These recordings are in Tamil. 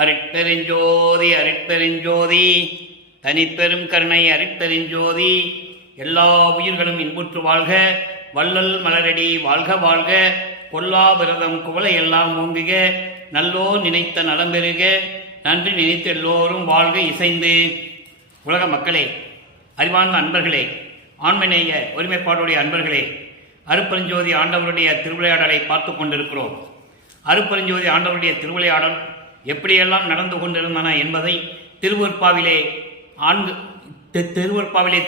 அருட்பெருஞ்சோதி அருட்பெருஞ்சோதி தனிப்பெரும் கருணை அருட்பெருஞ்சோதி. எல்லா உயிர்களும் இன்புற்று வாழ்க, வள்ளல் மலரடி வாழ்க வாழ்க, கொல்லா விரதம் குவளை எல்லாம் ஓங்குக, நல்லோ நினைத்த நலம் பெறுக, நன்றி நினைத்த எல்லோரும் வாழ்க இசைந்து. உலக மக்களே, அறிவார்ந்த அன்பர்களே, ஆண்மநேய ஒருமைப்பாடுடைய அன்பர்களே, அருட்பெருஞ்சோதி ஆண்டவருடைய திருவிளையாடலை பார்த்து கொண்டிருக்கிறோம். அருட்பெருஞ்சோதி ஆண்டவருடைய திருவிளையாடல் எப்படியெல்லாம் நடந்து கொண்டிருந்தன என்பதை திருவருட்பாவிலே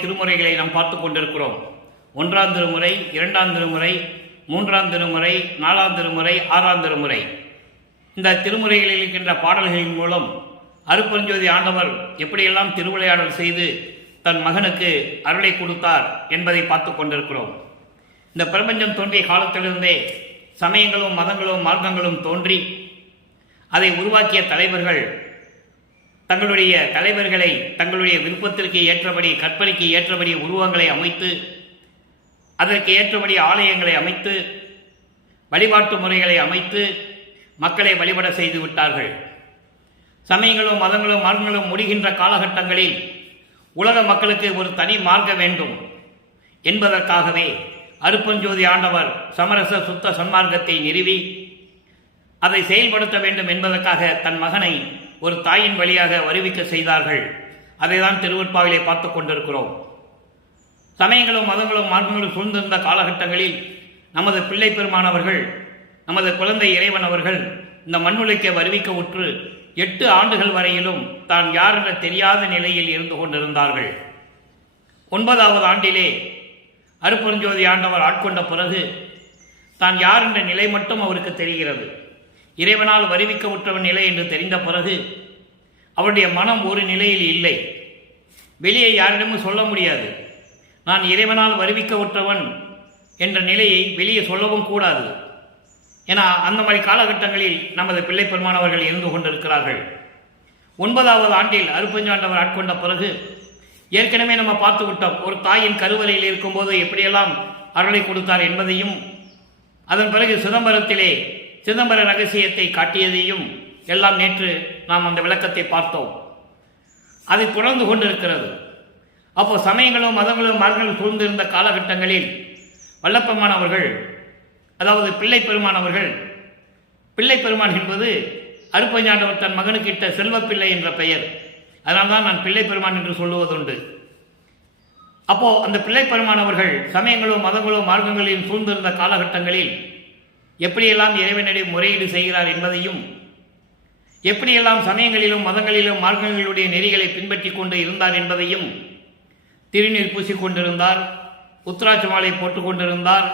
திருமுறைகளை நாம் பார்த்து கொண்டிருக்கிறோம். 1ஆம் திருமுறை, 2ஆம் திருமுறை, 3ஆம் திருமுறை, 4ஆம் திருமுறை, 6ஆம் திருமுறை, இந்த திருமுறைகளில் இருக்கின்ற பாடல்களின் மூலம் அருட்பெருஞ்சோதி ஆண்டவர் எப்படியெல்லாம் திருவிளையாடல் செய்து தன் மகனுக்கு அருளை கொடுத்தார் என்பதை பார்த்து கொண்டிருக்கிறோம். இந்த பிரபஞ்சம் தோன்றிய காலத்திலிருந்தே சமயங்களும் மதங்களும் மார்க்கங்களும் தோன்றி அதை உருவாக்கிய தலைவர்கள் தங்களுடைய தலைவர்களை தங்களுடைய விருப்பத்திற்கு ஏற்றபடி, கற்பனைக்கு ஏற்றபடி உருவங்களை அமைத்து, அதற்கு ஏற்றபடி ஆலயங்களை அமைத்து, வழிபாட்டு முறைகளை அமைத்து மக்களை வழிபட செய்து விட்டார்கள். சமயங்களும் மதங்களும் மார்க்கங்களும் முடிகின்ற காலகட்டங்களில் உலக மக்களுக்கு ஒரு தனி மார்க்க வேண்டும் என்பதற்காகவே அருட்பெருஞ்சோதி ஆண்டவர் சமரச சுத்த சன்மார்க்கத்தை நிறுவி அதை செயல்படுத்த வேண்டும் என்பதற்காக தன் மகனை ஒரு தாயின் வழியாக வருவிக்க செய்தார்கள். அதைதான் திருவருட்பாவிலே பார்த்து கொண்டிருக்கிறோம். சமயங்களும் மதங்களும் மார்க்கங்களும் சூழ்ந்திருந்த காலகட்டங்களில் நமது பிள்ளை பெருமானவர்கள், நமது குழந்தை இறைவன் அவர்கள் இந்த மண்ணுலைக்கு வருவிக்க உற்று 8 ஆண்டுகள் வரையிலும் தான் யார் என்ற தெரியாத நிலையில் இருந்து கொண்டிருந்தார்கள். 9ஆவது ஆண்டிலே அருட்பெருஞ்சோதி ஆண்டவர் ஆட்கொண்ட பிறகு தான் யார் என்ற நிலை மட்டும் அவருக்கு தெரிகிறது. இறைவனால் வருவிக்க உற்றவன் நிலை என்று தெரிந்த பிறகு அவருடைய மனம் ஒரு நிலையில் இல்லை. வெளியே யாரிடமும் சொல்ல முடியாது. நான் இறைவனால் வருவிக்க உற்றவன் என்ற நிலையை வெளியே சொல்லவும் கூடாது. ஏன்னா அந்த மாதிரி காலகட்டங்களில் நமது பிள்ளை பெருமானவர்கள் இருந்து கொண்டிருக்கிறார்கள். 9ஆவது ஆண்டில் அருட்பெருஞ்சாண்டவர் ஆட்கொண்ட பிறகு ஏற்கனவே நம்ம பார்த்து விட்டோம். ஒரு தாயின் கருவறையில் இருக்கும்போது எப்படியெல்லாம் அருளை கொடுத்தார் என்பதையும், அதன் பிறகு சிதம்பரத்திலே சிதம்பர ரகசியத்தை காட்டியதையும் எல்லாம் நேற்று நாம் அந்த விளக்கத்தை பார்த்தோம். அது தொடர்ந்து கொண்டிருக்கிறது. அப்போ சமயங்களும் மதங்களும் மார்க்கங்களும் சூழ்ந்திருந்த காலகட்டங்களில் வல்லப்பெருமானவர்கள், அதாவது பிள்ளை பெருமானவர்கள், பிள்ளை பெருமான் என்பது அருட்பெருஞ்சாண்டவர் தன் மகனுக்கு இட்ட செல்வப்பிள்ளை என்ற பெயர். அதனால்தான் நான் பிள்ளை பெருமான் என்று சொல்லுவதுண்டு. அப்போ அந்த பிள்ளை பெருமானவர்கள் சமயங்களும் மதங்களும் மார்க்கங்களில் சூழ்ந்திருந்த காலகட்டங்களில் எப்படியெல்லாம் இறைவனடி முறையீடு செய்கிறார் என்பதையும், எப்படியெல்லாம் சமயங்களிலும் மதங்களிலும் மார்க்கங்களுடைய நெறிகளை பின்பற்றி கொண்டு இருந்தார் என்பதையும், திருநீர் பூசிக்கொண்டிருந்தார், உத்ராட்ச மாலை போட்டுக்கொண்டிருந்தார்,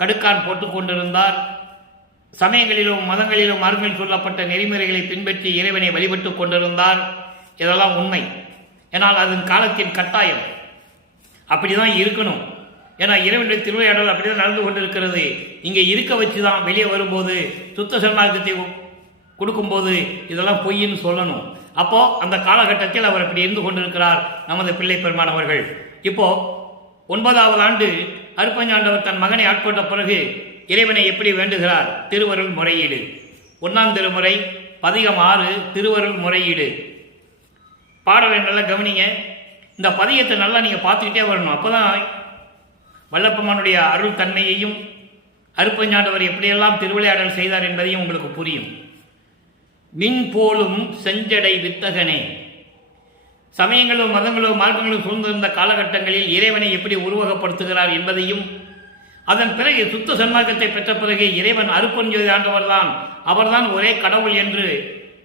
கடுக்கான் போட்டுக்கொண்டிருந்தார், சமயங்களிலும் மதங்களிலும் மார்க்கங்களில் சொல்லப்பட்ட நெறிமுறைகளை பின்பற்றி இறைவனை வழிபட்டு கொண்டிருந்தார். இதெல்லாம் உண்மை. ஏனால் அதன் காலத்தின் கட்டாயம் அப்படிதான் இருக்கணும். ஏன்னா இறைவனுடைய திருவிளையாடல் அப்படிதான் நடந்து கொண்டிருக்கிறது. இங்கே இருக்க வச்சு தான் வெளியே வரும்போது சுத்த சன்மார்க்கத்தை கொடுக்கும்போது இதெல்லாம் பொய்ன்னு சொல்லணும். அப்போ அந்த காலகட்டத்தில் அவர் அப்படி இருந்து கொண்டிருக்கிறார் நமது பிள்ளை பெருமானவர்கள். இப்போ 9ஆவது ஆண்டு அருட்பெருஞ்சாண்டவர் தன் மகனை ஆட்கொண்ட பிறகு இறைவனை எப்படி வேண்டுகிறார்? திருவருள் முறையீடு. 1ஆம் திருமுறை, பதிகம் 6, திருவருள் முறையீடு. பாடலை நல்லா கவனிங்க. இந்த பதியத்தை நல்லா நீங்கள் பார்த்துக்கிட்டே வரணும். அப்போதான் வல்லப்பெருமானுடைய அருள் தன்மையையும் அருட்பெருஞ்சாண்டவர் எப்படியெல்லாம் திருவிளையாடல் செய்தார் என்பதையும் உங்களுக்கு புரியும். மின் போலும் செஞ்சடை வித்தகனே. சமயங்களும் மதங்களும் மார்க்கங்களும் சூழ்ந்திருந்த காலகட்டங்களில் இறைவனை எப்படி உருவகப்படுத்துகிறார் என்பதையும், அதன் பிறகு சுத்த சன்மார்க்கத்தை பெற்ற பிறகு இறைவன் அருட்பெருஞ்சோதி ஆண்டவர் தான், அவர்தான் ஒரே கடவுள் என்று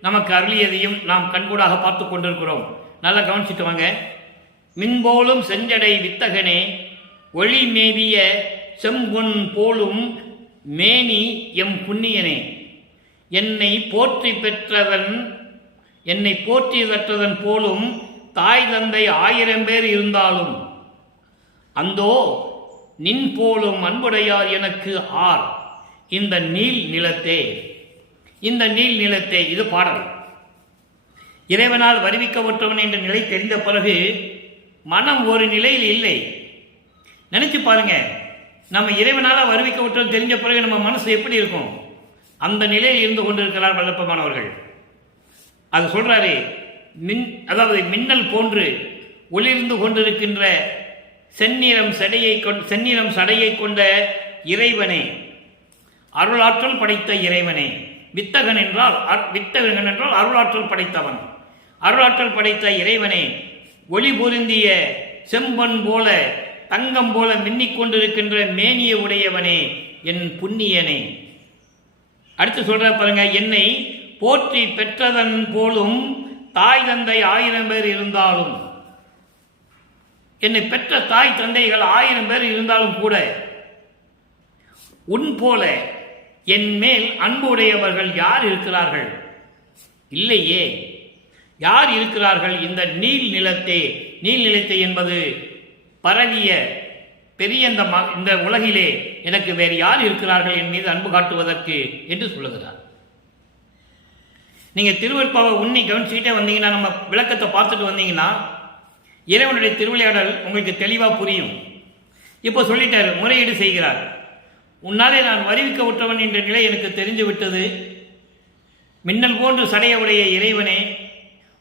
நமக்கு அருளியதையும் நாம் கண்கூடாக பார்த்து கொண்டிருக்கிறோம். நல்லா கவனிச்சுட்டு வாங்க. மின்போலும் செஞ்சடை வித்தகனே, ஒளி மேவிய செம்பொன் போலும் மேனி எம் புண்ணியனே, என்னை போற்றி பெற்றவன், என்னை போற்றி பெற்றதன் போலும் தாய் தந்தை 1000 பேர் இருந்தாலும் அந்தோ நின் போலும் அன்புடையார் எனக்கு ஆர் இந்த நீல் நிலத்தே. இந்த நீல் நிலத்தே, இது பாடல். இறைவனால் வருவிக்கப்பட்டவன் என்ற நிலை தெரிந்த பிறகு மனம் ஒரு நிலையில் இல்லை. நினைச்சு பாருங்க, நம்ம இறைவனால் வருவிக்கப்பட்டவன் தெரிஞ்ச பிறகு நம்ம மனசு எப்படி இருக்கும்? அந்த நிலையில் இருந்து கொண்டிருக்கிறார் வல்லப்பெருமானவர்கள். அது சொல்றாரு, அதாவது மின்னல் போன்று ஒளிர்ந்து கொண்டிருக்கின்ற செந்நிறம் சடையை கொண்ட இறைவனே, அருளாற்றல் படைத்த இறைவனே. வித்தகன் என்றால் அருளாற்றல் படைத்தவன். அருளாற்றல் படைத்த இறைவனே, ஒளி பொருந்திய செம்பன் போல தங்கம் போல மின்னிக் கொண்டிருக்கின்ற மேனிய உடையவனே, என் புண்ணியனே. அடுத்து சொல்ற பாருங்க, என்னை போற்றி பெற்றதன் போலும் தாய் தந்தை 1000 பேர் இருந்தாலும், என்னை பெற்ற தாய் தந்தைகள் 1000 பேர் இருந்தாலும் கூட உன் போல என் மேல் அன்பு உடையவர்கள் யார் இருக்கிறார்கள்? இல்லையே. யார் இருக்கிறார்கள்? இந்த நீள்நிலத்தை என்பது பரவிய பெரிய இந்த உலகிலே எனக்கு வேறு யார் இருக்கிறார்கள் என் மீது அன்பு காட்டுவதற்கு என்று சொல்லுகிறார். நீங்க திருவருட்பாவை உண்ணி கவனிச்சுக்கிட்டே வந்தீங்கன்னா, நம்ம விளக்கத்தை பார்த்துட்டு வந்தீங்கன்னா இறைவனுடைய திருவிளையாடல் உங்களுக்கு தெளிவா புரியும். இப்போ சொல்லிட்டாரு, முறையீடு செய்கிறார். உன்னாலே நான் வருவிக்க விட்டவன் என்ற நிலை எனக்கு தெரிந்து விட்டது. மின்னல் போன்று சடையவுடைய இறைவனே,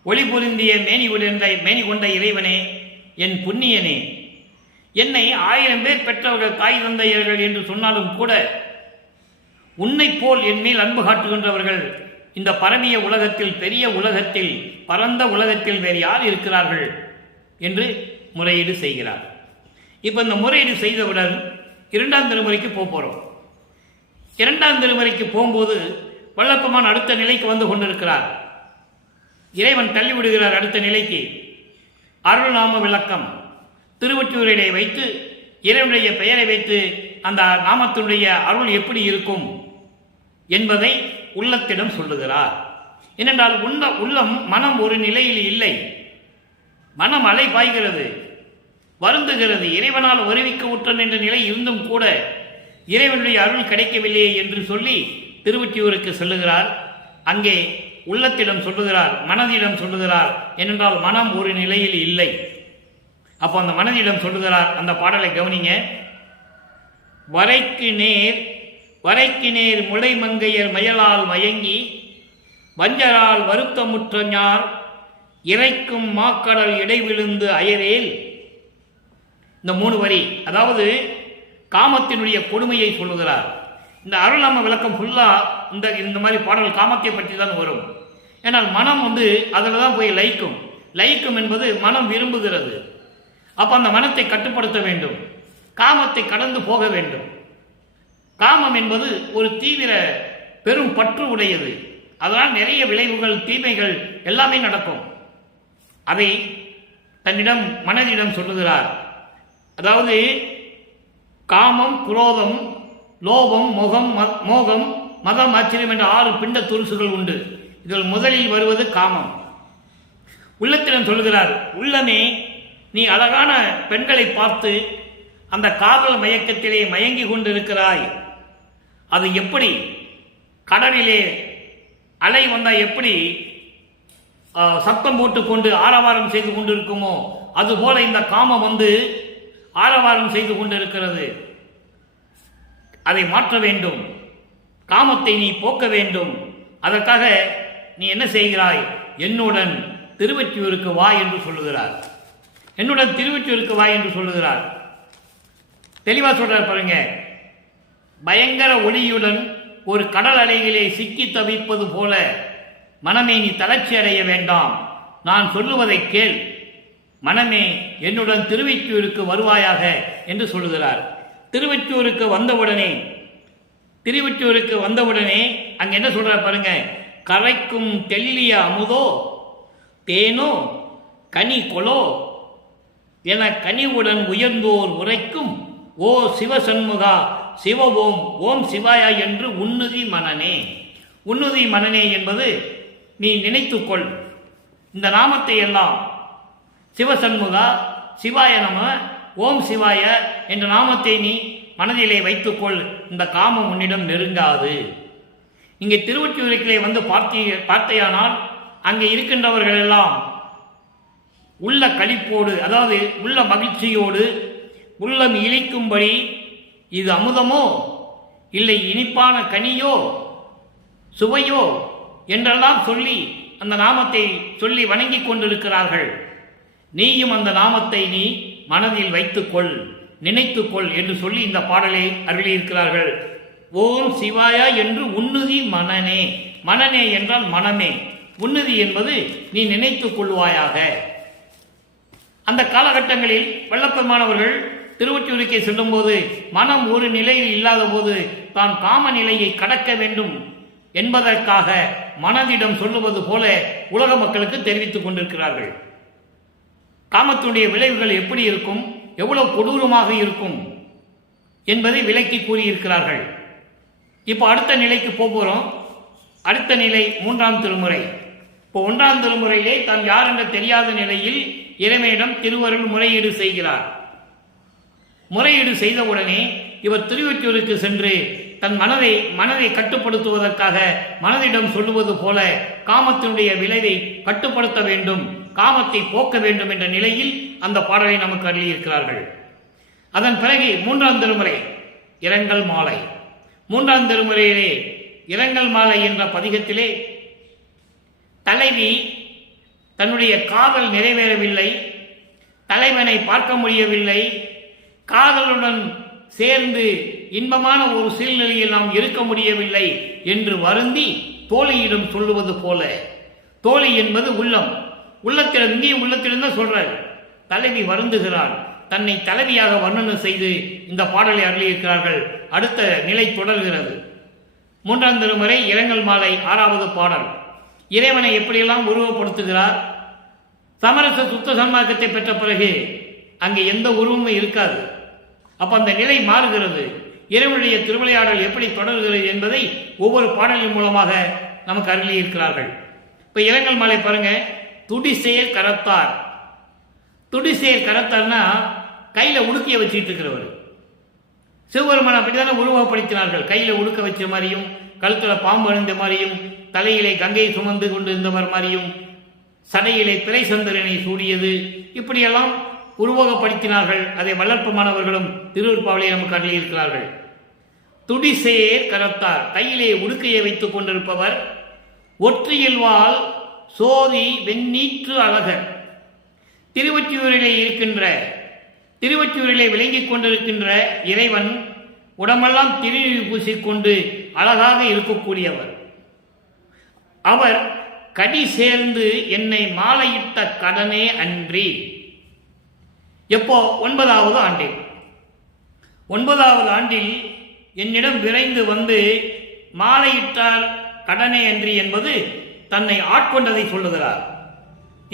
ஒளி பொருந்திய மேனி கொண்ட இறைவனே, என் புண்ணியனே. என்னை 1000 பேர் பெற்றவர்கள் தாய் தந்தையர்கள் என்று சொன்னாலும் கூட உன்னை போல் என் மேல் அன்பு காட்டுகின்றவர்கள் இந்த பரவிய உலகத்தில், பெரிய உலகத்தில், பரந்த உலகத்தில் வேறு யார் இருக்கிறார்கள் என்று முறையீடு செய்கிறார். இப்போ இந்த முறையீடு செய்தவுடன் 2ஆம் திருமுறைக்கு போகிறோம். 2ஆம் திருமுறைக்கு போகும்போது வல்லப்பெருமான் அடுத்த நிலைக்கு வந்து கொண்டிருக்கிறார். இறைவன் தள்ளிவிடுகிறார் அடுத்த நிலைக்கு. அருள்நாம விளக்கம் திருவொற்றியூரிலே வைத்து இறைவனுடைய பெயரை வைத்து அந்த நாமத்தினுடைய அருள் எப்படி இருக்கும் என்பதை உள்ளத்திடம் சொல்லுகிறார். ஏனென்றால் உள்ளம் மனம் ஒரு நிலையில் இல்லை. மனம் அலை பாய்கிறது, வருந்துகிறது. இறைவனால் வருவிக்க உற்றன் என்ற நிலை இருந்தும் கூட இறைவனுடைய அருள் கிடைக்கவில்லையே என்று சொல்லி திருவொற்றியூருக்கு சொல்லுகிறார். அங்கே உள்ளத்திடம் சொல்லுகிறார், மனதிடம் சொல்லுகிறார். ஏனென்றால் மனம் ஒரு நிலையில் இல்லை. அப்போ அந்த மனதிடம் சொல்லுகிறார். அந்த பாடலை கவனிங்க. வரைக்கு நேர் முளை மங்கையர் மயலால் மயங்கி வஞ்சரால் வருத்தமுற்ற ஞார் இறைக்கும் மாக்கடல் இடைவிழுந்து அயரேல். இந்த 3 வரி, அதாவது காமத்தினுடைய கொடுமையை சொல்லுகிறார். இந்த அருள்நாம விளக்கம் ஃபுல்லா இந்த மாதிரி பாடல் காமத்தை பற்றி தான் வரும். ஏன்னால் மனம் அதில் தான் போய் லயிக்கும் என்பது மனம் விரும்புகிறது. அப்போ அந்த மனத்தை கட்டுப்படுத்த வேண்டும், காமத்தை கடந்து போக வேண்டும். காமம் என்பது ஒரு தீவிர பெரும் பற்று உடையது. அதனால் நிறைய விளைவுகள், தீமைகள் எல்லாமே நடக்கும். அதை தன்னிடம் மனதிடம் சொல்லுகிறார். அதாவது காமம், குரோதம், லோபம், மோகம், மதம், ஆச்சரியம் என்ற 6 பிண்ட துருசுகள் உண்டு. இதில் முதலில் வருவது காமம். உள்ளத்திடம் சொல்லுகிறார், உள்ளமே நீ அழகான பெண்களை பார்த்து அந்த காதல் மயக்கத்திலே மயங்கி கொண்டிருக்கிறாய். அது எப்படி கடலிலே அலை வந்தால் எப்படி சத்தம் போட்டுக்கொண்டு ஆரவாரம் செய்து கொண்டிருக்குமோ அதுபோல இந்த காமம் ஆரவாரம் செய்து கொண்டிருக்கிறது. அதை மாற்ற வேண்டும், காமத்தை நீ போக்க வேண்டும். அதற்காக நீ என்ன செய்கிறாய்? என்னுடன் திருவொற்றியூருக்கு வா என்று சொல்லுகிறார். என்னுடன் திருவொற்றியூருக்கு வா என்று சொல்லுகிறார். தெளிவா சொல்றார் பாருங்க. பயங்கர ஒளியுடன் ஒரு கடல் அலையிலே சிக்கி தவிப்பது போல மனமே நீ தளர்ச்சி அடைய வேண்டாம், நான் சொல்லுவதை கேள். மனமே என்னுடன் திருவொற்றியூருக்கு வருவாயாக என்று சொல்லுகிறார். திருவொற்றியூருக்கு வந்தவுடனே அங்க என்ன சொல்றார் பாருங்க. கரைக்கும் தெல்லிய அமுதோ தேனோ கனி கொலோ என கனிவுடன் உயர்ந்தோர் உரைக்கும் ஓ சிவசண்முகா சிவவோம் ஓம் சிவாயா என்று உன்னுதி மனனே என்பது நீ நினைத்துக்கொள். இந்த நாமத்தை எல்லாம் சிவசண்முகா, சிவாய நம, ஓம் சிவாய என்ற நாமத்தை நீ மனதிலே வைத்துக்கொள். இந்த காமம் உன்னிடம் நெருங்காது. இங்கே திருவொற்றியூரிலே வந்து பார்த்தையானால் அங்கே இருக்கின்றவர்கள் எல்லாம் உள்ள களிப்போடு, அதாவது உள்ள மகிழ்ச்சியோடு, உள்ளம் இழிக்கும்படி இது அமுதமோ இல்லை இனிப்பான கனியோ சுவையோ என்றெல்லாம் சொல்லி அந்த நாமத்தை சொல்லி வணங்கி கொண்டிருக்கிறார்கள். நீயும் அந்த நாமத்தை நீ மனதில் வைத்துக்கொள், நினைத்துக்கொள் என்று சொல்லி இந்த பாடலை அருளியிருக்கிறார்கள். ஓம் சிவாயா என்று உன்னுதி மனனே. மனனே என்றால் மனமே, உன்னுதி என்பது நீ நினைத்துக் கொள்வாயாக. அந்த காலகட்டங்களில் வல்லப்பெருமானவர்கள் திருவொற்றியூருக்கே செல்லும் போது மனம் ஒரு நிலையில் இல்லாத போது தான் காம நிலையை கடக்க வேண்டும் என்பதற்காக மனதிடம் சொல்லுவது போல உலக மக்களுக்கு தெரிவித்துக் கொண்டிருக்கிறார்கள். காமத்தினுடைய விளைவுகள் எப்படி இருக்கும், எவ்வளவு கொடூரமாக இருக்கும் என்பதை விளக்கி கூறியிருக்கிறார்கள். இப்போ அடுத்த நிலைக்கு போகிறோம். அடுத்த நிலை 3ஆம் திருமுறை. இப்போ 1ஆம் திருமுறையிலே தான் யார் என்ற தெரியாத நிலையில் இறைவனிடம் திருவருள் முறையீடு செய்கிறார். முறையீடு செய்தவுடனே இவர் திருவொற்றியூருக்கு சென்று தன் மனதை கட்டுப்படுத்துவதற்காக மனதிடம் சொல்லுவது போல காமத்தினுடைய விளைவை கட்டுப்படுத்த வேண்டும், காமத்தை போக்க வேண்டும் என்ற நிலையில் அந்த பாடலை நமக்கு அருளியிருக்கிறார்கள். அதன் பிறகு 3ஆம் திருமுறை இரங்கல் மாலை. 3ஆம் திருமுறையிலே இரங்கல் மாலை என்ற பதிகத்திலே தலைவி தன்னுடைய காதல் நிறைவேறவில்லை, தலைவனை பார்க்க முடியவில்லை, காதலுடன் சேர்ந்து இன்பமான ஒரு சூழ்நிலையில் நாம் இருக்க முடியவில்லை என்று வருந்தி தோழியிடம் சொல்லுவது போல. தோழி என்பது உள்ளம், உள்ளத்திடம், இங்கேயும் உள்ளத்திலிருந்து சொல்றார். தலைவி வருந்துகிறாள், தன்னை தலைவியாக வர்ணனை செய்து இந்த பாடலை அருளியிருக்கிறார்கள். அடுத்த நிலை தொடர்கிறது. 3ஆம் திருமுறை இரங்கல் மாலை 6வது பாடல். இறைவனை எப்படியெல்லாம் உருவப்படுத்துகிறார். சமரச சுத்த சன்மார்க்கத்தை பெற்ற பிறகு அங்கே எந்த உருவமும் இருக்காது. அப்ப அந்த நிலை மாறுகிறது. இறைவனுடைய திருவிளையாடல் எப்படி தொடர்கிறது என்பதை ஒவ்வொரு பாடலின் மூலமாக நமக்கு அருளியிருக்கிறார்கள். இப்ப இரங்கல் மாலை பாருங்க. துடிசேர் கரத்தார். துடிசேர் கரத்தார்னா கையில உடுக்கிய வச்சுட்டு இருக்கிறவர். சிவபெருமான் அப்படித்தானே உருவப்படுத்தினார்கள். கையில உடுக்க வச்ச மாதிரியும், கழுத்துல பாம்பு அணிந்த மாதிரியும், தலையிலே கங்கையை சுமந்து கொண்டு இருந்தவர் மாதிரியும், சடையிலே பிறை சந்திரனை சூடியது, இப்படியெல்லாம் உருவகப்படுத்தினார்கள். அதை வளர்ப்புமானவர்களும் திருவிற்பாவலை நமக்கு அருளியிருக்கிறார்கள். துடிசேர் கரத்தார், கையிலே உடுக்கையை வைத்துக் கொண்டிருப்பவர். ஒற்றியில் வாழ் சோதி வெண்ணீற்று அழகர். திருவொற்றியூரிலே விளங்கிக் கொண்டிருக்கின்ற இறைவன் உடம்பெல்லாம் திருநீறு பூசிக்கொண்டு அழகாக இருக்கக்கூடியவர். அவர் கடி சேர்ந்து என்னை மாலையிட்ட கடனே அன்றி. எப்போ? 9வது ஆண்டில். 9வது ஆண்டில் என்னிடம் விரைந்து வந்து மாலையிட்டார் கடனே அன்றி என்பது தன்னை ஆட்கொண்டதை சொல்லுகிறார்.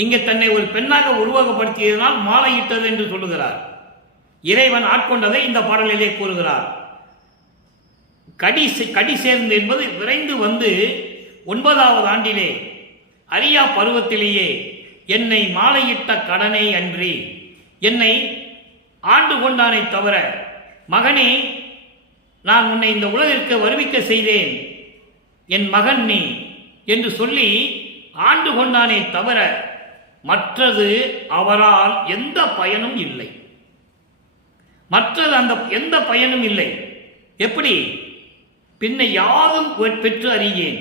இங்கே தன்னை ஒரு பெண்ணாக உருவகப்படுத்தியதனால் மாலையிட்டது என்று சொல்லுகிறார். இறைவன் ஆட்கொண்டதை இந்த பாடலிலே கூறுகிறார். கடி சேர்ந்து என்பது விரைந்து வந்து 9வது ஆண்டிலே அரியா பருவத்திலேயே என்னை மாலையிட்ட கடனை அன்றி, என்னை ஆண்டு கொண்டானை தவிர, மகனே நான் உன்னை இந்த உலகிற்கு வருவிக்க செய்தேன், என் மகன் நீ என்று சொல்லி ஆண்டு கொண்டானே தவிர மற்றது அவரால் எந்த பயனும் இல்லை. மற்றது அந்த எந்த பயனும் இல்லை. எப்படி? பின்னை யாதும் பெற்று அறியேன்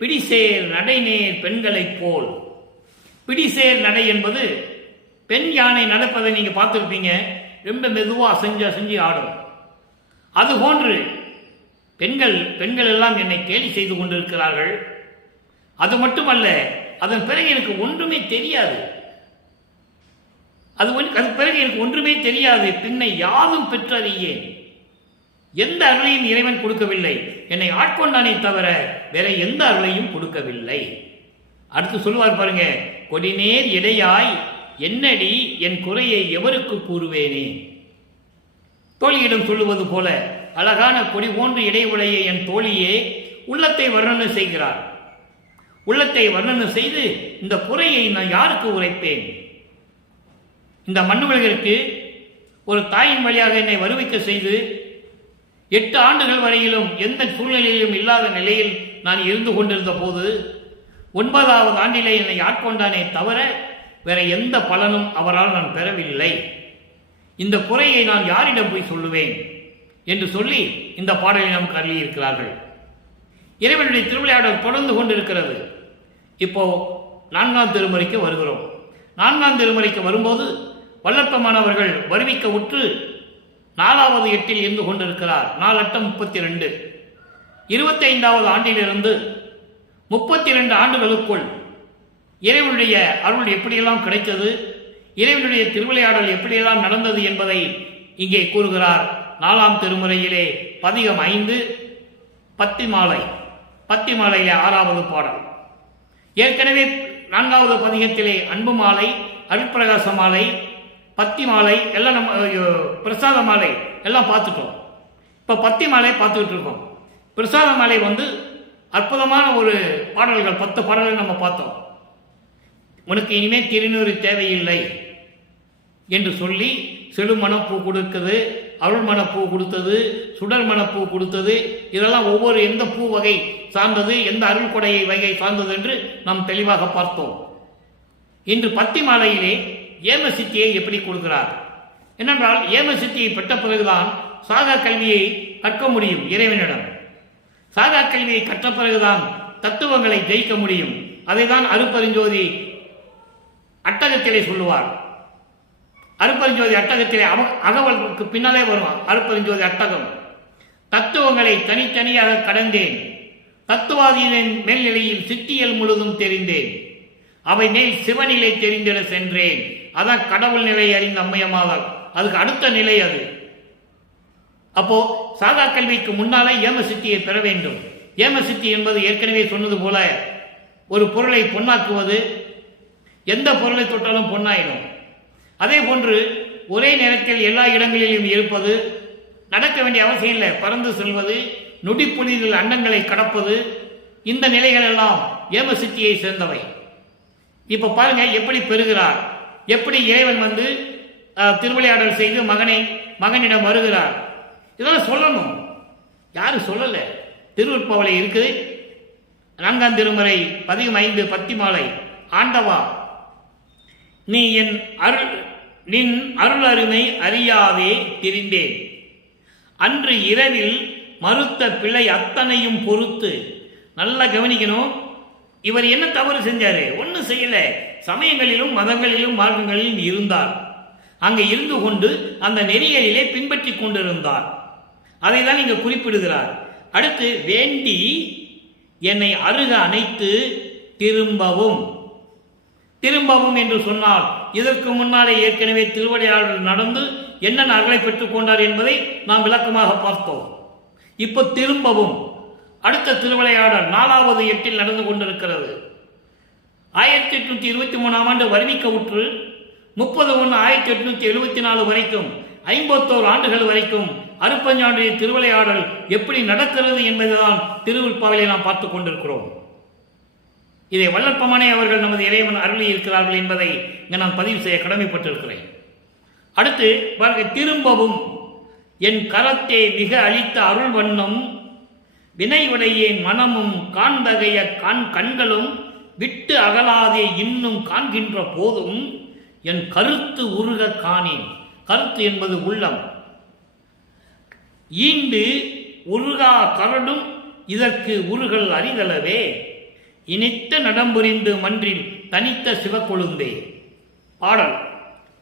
பிடிசேர் நடைநேர் பெண்களைப் போல். பிடிசேர் நடை என்பது பெண் யானை நடப்பதை நீங்க பார்த்துருப்பீங்க. ரொம்ப மெதுவா அசைஞ்சு ஆடும். அதுபோன்று பெண்கள் எல்லாம் என்னை கேலி செய்து கொண்டிருக்கிறார்கள். அது மட்டுமல்ல, அதன் பிறகு எனக்கு ஒன்றுமே தெரியாது. அது பிறகு எனக்கு ஒன்றுமே தெரியாது. பின்னை யாதும் பெற்றறியேன். எந்த அருளையும் இறைவன் கொடுக்கவில்லை. என்னை ஆட்கொண்டானே தவிர வேற எந்த அருளையும் கொடுக்கவில்லை. அடுத்து சொல்லுவார் பாருங்க. கொடிநேர் இடையாய் என்னடி என் குறையை எவருக்கு கூறுவேனே. தோழியிடம் சொல்லுவது போல அழகான கொடி போன்று இடையுடைய என் தோழியே உள்ளத்தை வர்ணனை செய்கிறார். உள்ளத்தை வர்ணனை செய்து இந்த குறையை நான் யாருக்கு உரைப்பேன்? இந்த மண்ணுலகிற்கு ஒரு தாயின் வழியாக என்னை வருவிக்க செய்து 8 ஆண்டுகள் வரையிலும் எந்த சூழ்நிலையிலும் இல்லாத நிலையில் நான் இருந்து கொண்டிருந்த போது 9வது ஆண்டிலே என்னை ஆட்கொண்டானே தவிர வேற எந்த பலனும் அவரால் நான் பெறவில்லை. இந்த குறையை நான் யாரிடம் போய் சொல்லுவேன் என்று சொல்லி இந்த பாடலை நமக்கு அருளியிருக்கிறார்கள். இறைவனுடைய திருவிளையாடல் தொடர்ந்து கொண்டிருக்கிறது. இப்போ 4ஆம் திருமுறைக்கு வருகிறோம். 4ஆம் திருமுறைக்கு வரும்போது வல்லற்பமானவர்கள் வருவிக்க உற்று 4வது எட்டில் இருந்து கொண்டிருக்கிறார். 4×8 = 32. 25வது ஆண்டிலிருந்து 32 ஆண்டுகளுக்குள் இறைவனுடைய அருள் எப்படியெல்லாம் கிடைத்தது, இறைவனுடைய திருவிளையாடல் எப்படியெல்லாம் நடந்தது என்பதை இங்கே கூறுகிறார். 4ஆம் திருமுறையிலே பதிகம் 5 பத்திமாலை. பத்திமாலையிலே 6வது பாடல். ஏற்கனவே 4வது பதிகத்திலே அன்பு மாலை, அருட்பிரகாச மாலை, பத்தி மாலை எல்லாம் நம்ம பிரசாத மாலை எல்லாம் பார்த்துட்டோம். இப்போ பத்தி மாலை பார்த்துக்கிட்டு இருக்கோம். பிரசாத மாலை அற்புதமான ஒரு பாடல்கள், 10 பாடல்கள் நம்ம பார்த்தோம். உனக்கு இனிமேல் திருநூறு தேவையில்லை என்று சொல்லி செடுமணப்பூ கொடுக்குது, அருள்மணப்பூ கொடுத்தது, சுடர் மணப்பூ கொடுத்தது. இதெல்லாம் ஒவ்வொரு எந்த பூ வகை சார்ந்தது, எந்த அருள் கொடையை வகை சார்ந்தது என்று நாம் தெளிவாக பார்த்தோம். இன்று பத்தி மாலையிலே ஏம சித்தியை எப்படி கொடுக்கிறார் என்னென்றால், ஏம சித்தியை பெற்ற பிறகுதான் சாகா கல்வியை கற்க முடியும் இறைவனிடம். சாகா கல்வியை கற்ற பிறகுதான் தத்துவங்களை ஜெயிக்க முடியும். அதைதான் அருப்பெருஞ்சோதி அட்டகத்திலே சொல்லுவார். அருப்பெருஞ்சோதி அட்டகத்திலே அகவலுக்கு பின்னாலே வரும் அருப்பெருஞ்சோதி அட்டகம். தத்துவங்களை தனித்தனியாக கடந்தேன், தத்துவாதியின் மேல்நிலையில் சித்தியல் முழுதும் தெரிந்தேன், அவை மேல் சிவநிலை தெரிந்திட சென்றேன். அதான் கடவுள் நிலை அறிந்த அம்மையமாதார். அதுக்கு அடுத்த நிலை அது. அப்போ சாகா கல்விக்கு முன்னாலே ஏம சித்தியை பெற வேண்டும். ஏம சித்தி என்பது ஏற்கனவே சொன்னது போல ஒரு பொருளை பொன்னாக்குவது. எந்த பொருளை தொட்டாலும் பொன்னாயிடும். அதே போன்று ஒரே நேரத்தில் எல்லா இடங்களிலும் இருப்பது, நடக்க வேண்டிய அவசியம் இல்லை, பறந்து செல்வது, நொடிப்பொழுதில் அண்டங்களை கடப்பது, இந்த நிலைகள் எல்லாம் ஏம சித்தியை சேர்ந்தவை. இப்ப பாருங்க எப்படி பெறுகிறார், எப்படி இறைவன் திருவிளையாடல் செய்து மகனிடம் வருகிறார். இதெல்லாம் சொல்லணும். யாரும் சொல்லல. திருவருட்பாவிலே இருக்குது. 4ஆம் திருமுறை பதிகம் 5 பத்திமாலை. ஆண்டவா, நீ நின் அருள் அருமை அறியாவே திரிந்தேன். அன்று இரவில் மறுத்த பிழை அத்தனையும் பொறுத்து. நல்லா கவனிக்கணும். இவர் என்ன தவறு செஞ்சாரு? ஒன்றும் செய்யல. சமயங்களிலும் மதங்களிலும் மார்க்கங்களிலும் இருந்தார். அங்கே இருந்து கொண்டு அந்த நெறிகளிலே பின்பற்றி கொண்டிருந்தார். அதை தான் இங்கு குறிப்பிடுகிறார். அடுத்து, வேண்டி என்னை அருக அணைத்து திரும்பவும். திரும்பவும் என்று சொன்னால், இதற்கு முன்னாலே ஏற்கனவே திருவிளையாடல் நடந்து என்னென்ன அருளை பெற்றுக் கொண்டார் என்பதை நாம் விளக்கமாக பார்த்தோம். இப்போ திரும்பவும் அடுத்த திருவிளையாடல் 4வது எட்டில் நடந்து கொண்டிருக்கிறது. 1823ஆம் ஆண்டு வருவிக்க உற்று 30/1/1874 வரைக்கும் 51 ஆண்டுகள் வரைக்கும் அருட்பஞ்சாண்டிய திருவிளையாடல் எப்படி நடக்கிறது என்பதுதான் திருவருட்பாவிலே நாம் பார்த்துக் கொண்டிருக்கிறோம். இதை வல்லற்பமானே அவர்கள் நமது இறைவன் அருளி இருக்கிறார்கள் என்பதை இங்கே நான் பதிவு செய்ய கடமைப்பட்டிருக்கிறேன். அடுத்து திரும்பவும் என் கரத்தை மிக அளித்த அருள் வண்ணம் வினைவுடையேன் மனமும் காண்பகைய கண்களும் விட்டு அகலாதே இன்னும் காண்கின்ற போதும் என் கருத்து உருக காணேன். கருத்து என்பது உள்ளம். ஈண்டு உருகா கரடும் இதற்கு உருகல் அறிதலவே இனித்த நடம்புரிந்து மன்றில் தனித்த சிவக்கொழுந்தே.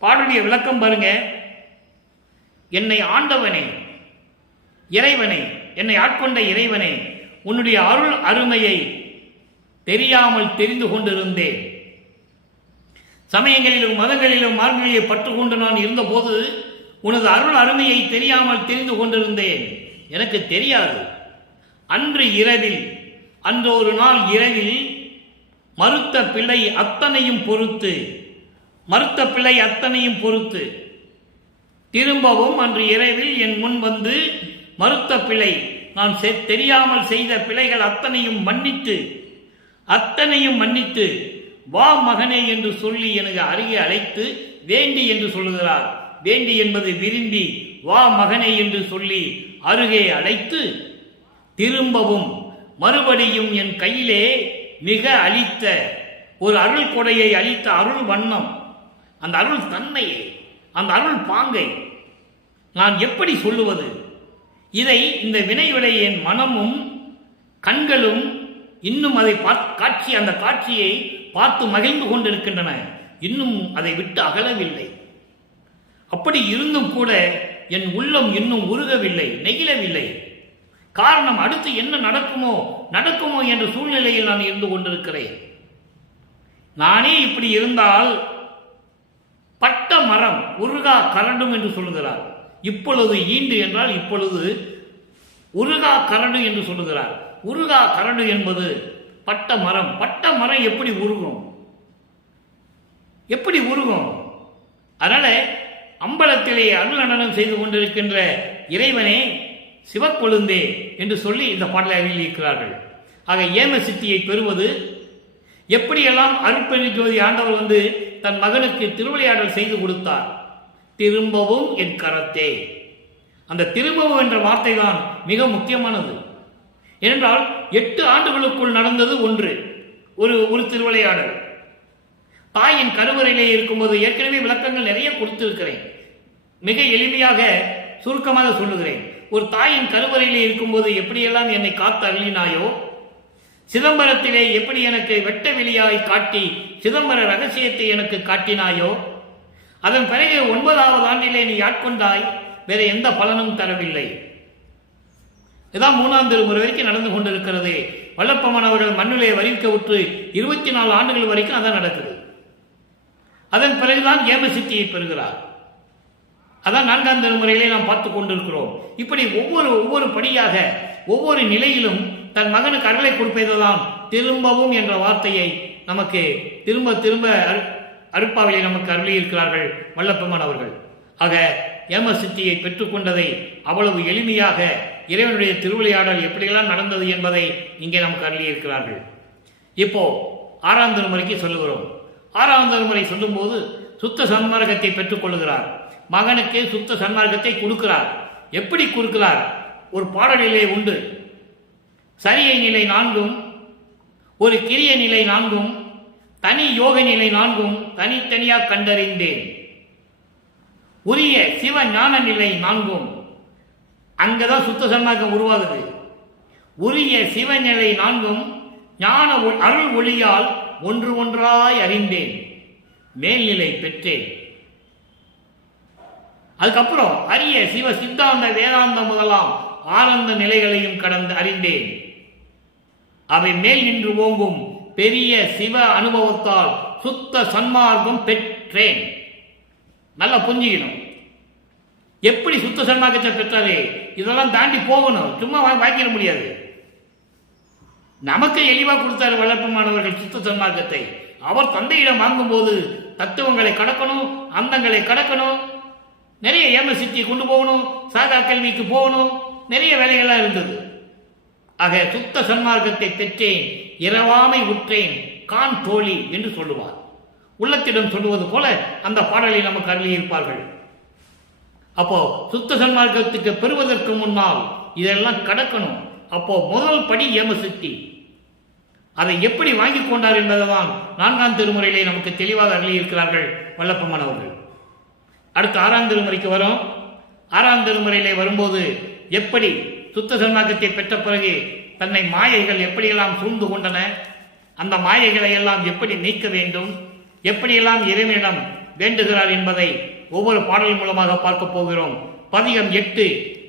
பாடலுடைய விளக்கம் பாருங்க. என்னை ஆண்டவனே, இறைவனே, என்னை ஆட்கொண்ட இறைவனே, உன்னுடைய அருள் அருமையை தெரியாமல் தெரிந்து கொண்டிருந்தேன். சமயங்களிலும் மதங்களிலும் மார்க்கங்களிலே பற்று கொண்டு நான் இருந்தபோது உனது அருள் அருமையை தெரியாமல் தெரிந்து கொண்டிருந்தேன். எனக்கு தெரியாது. அன்று இரவில், அன்று ஒரு நாள் இரவில் மறுத்த பிழை அத்தனையும் பொறுத்து திரும்பவும் அன்று இரவில் என் முன் வந்து மறுத்த பிழை, நான் தெரியாமல் செய்த பிழைகள் அத்தனையும் மன்னித்து வா மகனே என்று சொல்லி எனக்கு அருகே அழைத்து வேண்டி என்று சொல்லுகிறார். வேண்டி என்பது விரும்பி, வா மகனே என்று சொல்லி அருகே அழைத்து திரும்பவும் மறுபடியும் என் கையிலே மிக அளித்த ஒரு அருள் கொடையை அளித்த அருள் வண்ணம், அந்த அருள் தன்மையை, அந்த அருள் பாங்கை நான் எப்படி சொல்லுவது? இதை இந்த வினையுடைய என் மனமும் கண்களும் இன்னும் அதை அந்த காட்சியை பார்த்து மகிழ்ந்து கொண்டிருக்கின்றன. இன்னும் அதை விட்டு அகலவில்லை. அப்படி இருந்தும் கூட என் உள்ளம் இன்னும் உருகவில்லை, நெகிழவில்லை. காரணம், அடுத்து என்ன நடக்குமோ என்ற சூழ்நிலையில் நான் இருந்து கொண்டிருக்கிறேன். நானே இப்படி இருந்தால் பட்ட மரம் உருகா கரண்டும் என்று சொல்லுகிறார். இப்பொழுது ஈண்டு என்றால் இப்பொழுது உருகா கரடு என்று சொல்லுகிறார். உருகா கரடு என்பது பட்ட மரம். பட்ட மரம் எப்படி உருகும்? அதனால அம்பலத்திலே அருள் நடனம் செய்து கொண்டிருக்கின்ற இறைவனே சிவக்கொழுந்தே என்று சொல்லி இந்த பாடலை எழுதியிருக்கிறார்கள். ஆக ஏம சித்தியை பெறுவது எப்படியெல்லாம் அருட்பெரு ஜோதி ஆண்டவர் தன் மகனுக்கு திருவிளையாடல் செய்து கொடுத்தார். திரும்பவும் என் கரத்தே. அந்த திரும்பவும் என்ற வார்த்தை தான் மிக முக்கியமானது. ஏனென்றால் 8 ஆண்டுகளுக்குள் நடந்தது ஒரு திருவிளையாடல். தாயின் கருவறையிலே இருக்கும்போது ஏற்கனவே விளக்கங்கள் நிறைய கொடுத்திருக்கிறேன். மிக எளிமையாக சுருக்கமாக சொல்லுகிறேன். ஒரு தாயின் கருவறையிலே இருக்கும்போது எப்படியெல்லாம் என்னை காத்து அருளினாயோ, சிதம்பரத்திலே எப்படி எனக்கு வெட்ட வெளியாய் காட்டி சிதம்பர ரகசியத்தை எனக்கு காட்டினாயோ, அதன் பிறகு 9வது ஆண்டிலே நீ ஆட்கொண்டாய், வேற எந்த பலனும் தரவில்லை. இதான் 3ஆம் திருமுறை வரைக்கும் நடந்து கொண்டிருக்கிறது. வல்லப்பம்மன் அவர்கள் மண்ணிலே வரிக்க விட்டு 24 ஆண்டுகள் வரைக்கும் அதான் நடக்குது. அதன் பிறகுதான் ஏம சித்தியை பெறுகிறார். அதான் 4ஆம் திருமுறையிலே நாம் பார்த்து கொண்டிருக்கிறோம். இப்படி ஒவ்வொரு படியாக ஒவ்வொரு நிலையிலும் தன் மகனுக்கு அருளை கொடுப்பதுதான் திரும்பவும் என்ற வார்த்தையை நமக்கு திரும்ப அருப்பாவிலே நமக்கு அருளியிருக்கிறார்கள் வல்லப்பம்மன் அவர்கள். ஆக ஏம சித்தியை பெற்றுக்கொண்டதை அவ்வளவு எளிமையாக இறைவனுடைய திருவிளையாடல் எப்படியெல்லாம் நடந்தது என்பதை இங்கே நமக்கு அருளியிருக்கிறார்கள். இப்போ 6ஆம் திருமுறைக்கு சொல்லுகிறோம். 6ஆம் திருமுறை சொல்லும்போது சுத்த சன்மார்க்கத்தை பெற்றுக் கொள்ளுகிறார். மகனுக்கு சுத்த சன்மார்க்கத்தை கொடுக்கிறார். எப்படி கொடுக்கிறார்? ஒரு பாடலிலே உண்டு. சரியை நிலை 4, ஒரு கிரிய நிலை 4, தனி யோக நிலை 4 தனித்தனியாக கண்டறிந்தேன். உரிய சிவ ஞான நிலை 4. அங்கதான் சுத்த சன்மார்க்கம் உருவாகுது. உரிய சிவநிலை 4 ஞான அருள் ஒளியால் ஒன்றாய் அறிந்தேன், மேல்நிலை பெற்றேன். அதுக்கப்புறம் அரிய சிவ சித்தாந்த வேதாந்த முதலாம் ஆனந்த நிலைகளையும் கடந்து அறிந்தேன். அவை மேல் நின்று ஓங்கும் பெரிய சிவ அனுபவத்தால் சுத்த சன்மார்க்கம் பெற்றேன். நல்லா புரிஞ்சுக்கணும். எப்படி சுத்த சன்மார்க்கத்தை பெற்றாரு? இதெல்லாம் தாண்டி போகணும். சும்மா வாங்கிட முடியாது. நமக்கு எளிவாக கொடுத்தாரு வல்லப்பமானவர்கள் சுத்த சன்மார்க்கத்தை. அவர் தந்தையிடம் வாங்கும்போது தத்துவங்களை கடக்கணும், அந்தங்களை கடக்கணும், நிறைய ஏம சித்தியை கொண்டு போகணும், சாகா கல்விக்கு போகணும், நிறைய வேலைகள்லாம் இருந்தது. ஆக சுத்த சன்மார்க்கத்தை பெற்றேன், இரவாமை உற்றேன், கான் தோழி என்று சொல்லுவார். உள்ளத்திடம் சொல்லுவது போல அந்த பாடலை நமக்கு அருளியிருப்பார்கள். அப்போ சுத்த சன்மார்க்கத்துக்கு பெறுவதற்கு முன்னால் இதெல்லாம் கடக்கணும். அப்போ முதல் படி ஏம சித்தி. அதை எப்படி வாங்கி கொண்டார் என்பதுதான் 4ஆம் திருமுறையிலே நமக்கு தெளிவாக அருளியிருக்கிறார்கள் வல்லப்பம்மன் அவர்கள். அடுத்து 6ஆம் திருமுறைக்கு வரும். 6ஆம் திருமுறையிலே வரும்போது எப்படி சுத்த சன்மார்க்கத்தை பெற்ற பிறகு தன்னை மாயைகள் எப்படியெல்லாம் சூழ்ந்து கொண்டன, அந்த மாயைகளை எல்லாம் எப்படி நீக்க வேண்டும், எப்படியெல்லாம் இறைவனிடம் வேண்டுகிறார் என்பதை ஒவ்வொரு பாடல் மூலமாக பார்க்க போகிறோம். பதிகம் 8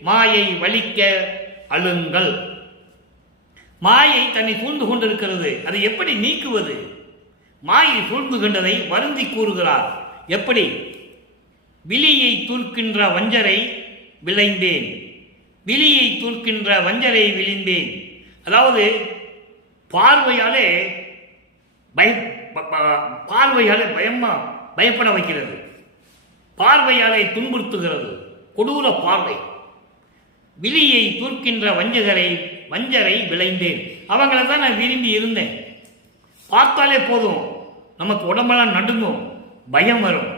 மாயை வலிக்க அழுங்கள். மாயை தன்னை சூழ்ந்து கொண்டிருக்கிறது, அதை எப்படி நீக்குவது? மாயை சூழ்ந்து கொண்டதை வருந்தி கூறுகிறார். எப்படி? விழியை தூர்க்கின்ற வஞ்சரை விளைந்தேன், விழியை தூர்க்கின்ற வஞ்சரை விழிந்தேன். அதாவது பார்வையாலே பயப்பட வைக்கிறது, பார்வையாலே துன்புறுத்துகிறது, கொடூர பார்வை. விழியை தூர்க்கின்ற வஞ்சரை விளைந்தேன். அவங்கள தான் நான் விரும்பி இருந்தேன். பார்த்தாலே போதும் நமக்கு உடம்பெல்லாம் நடுங்கும், பயம் வரும்.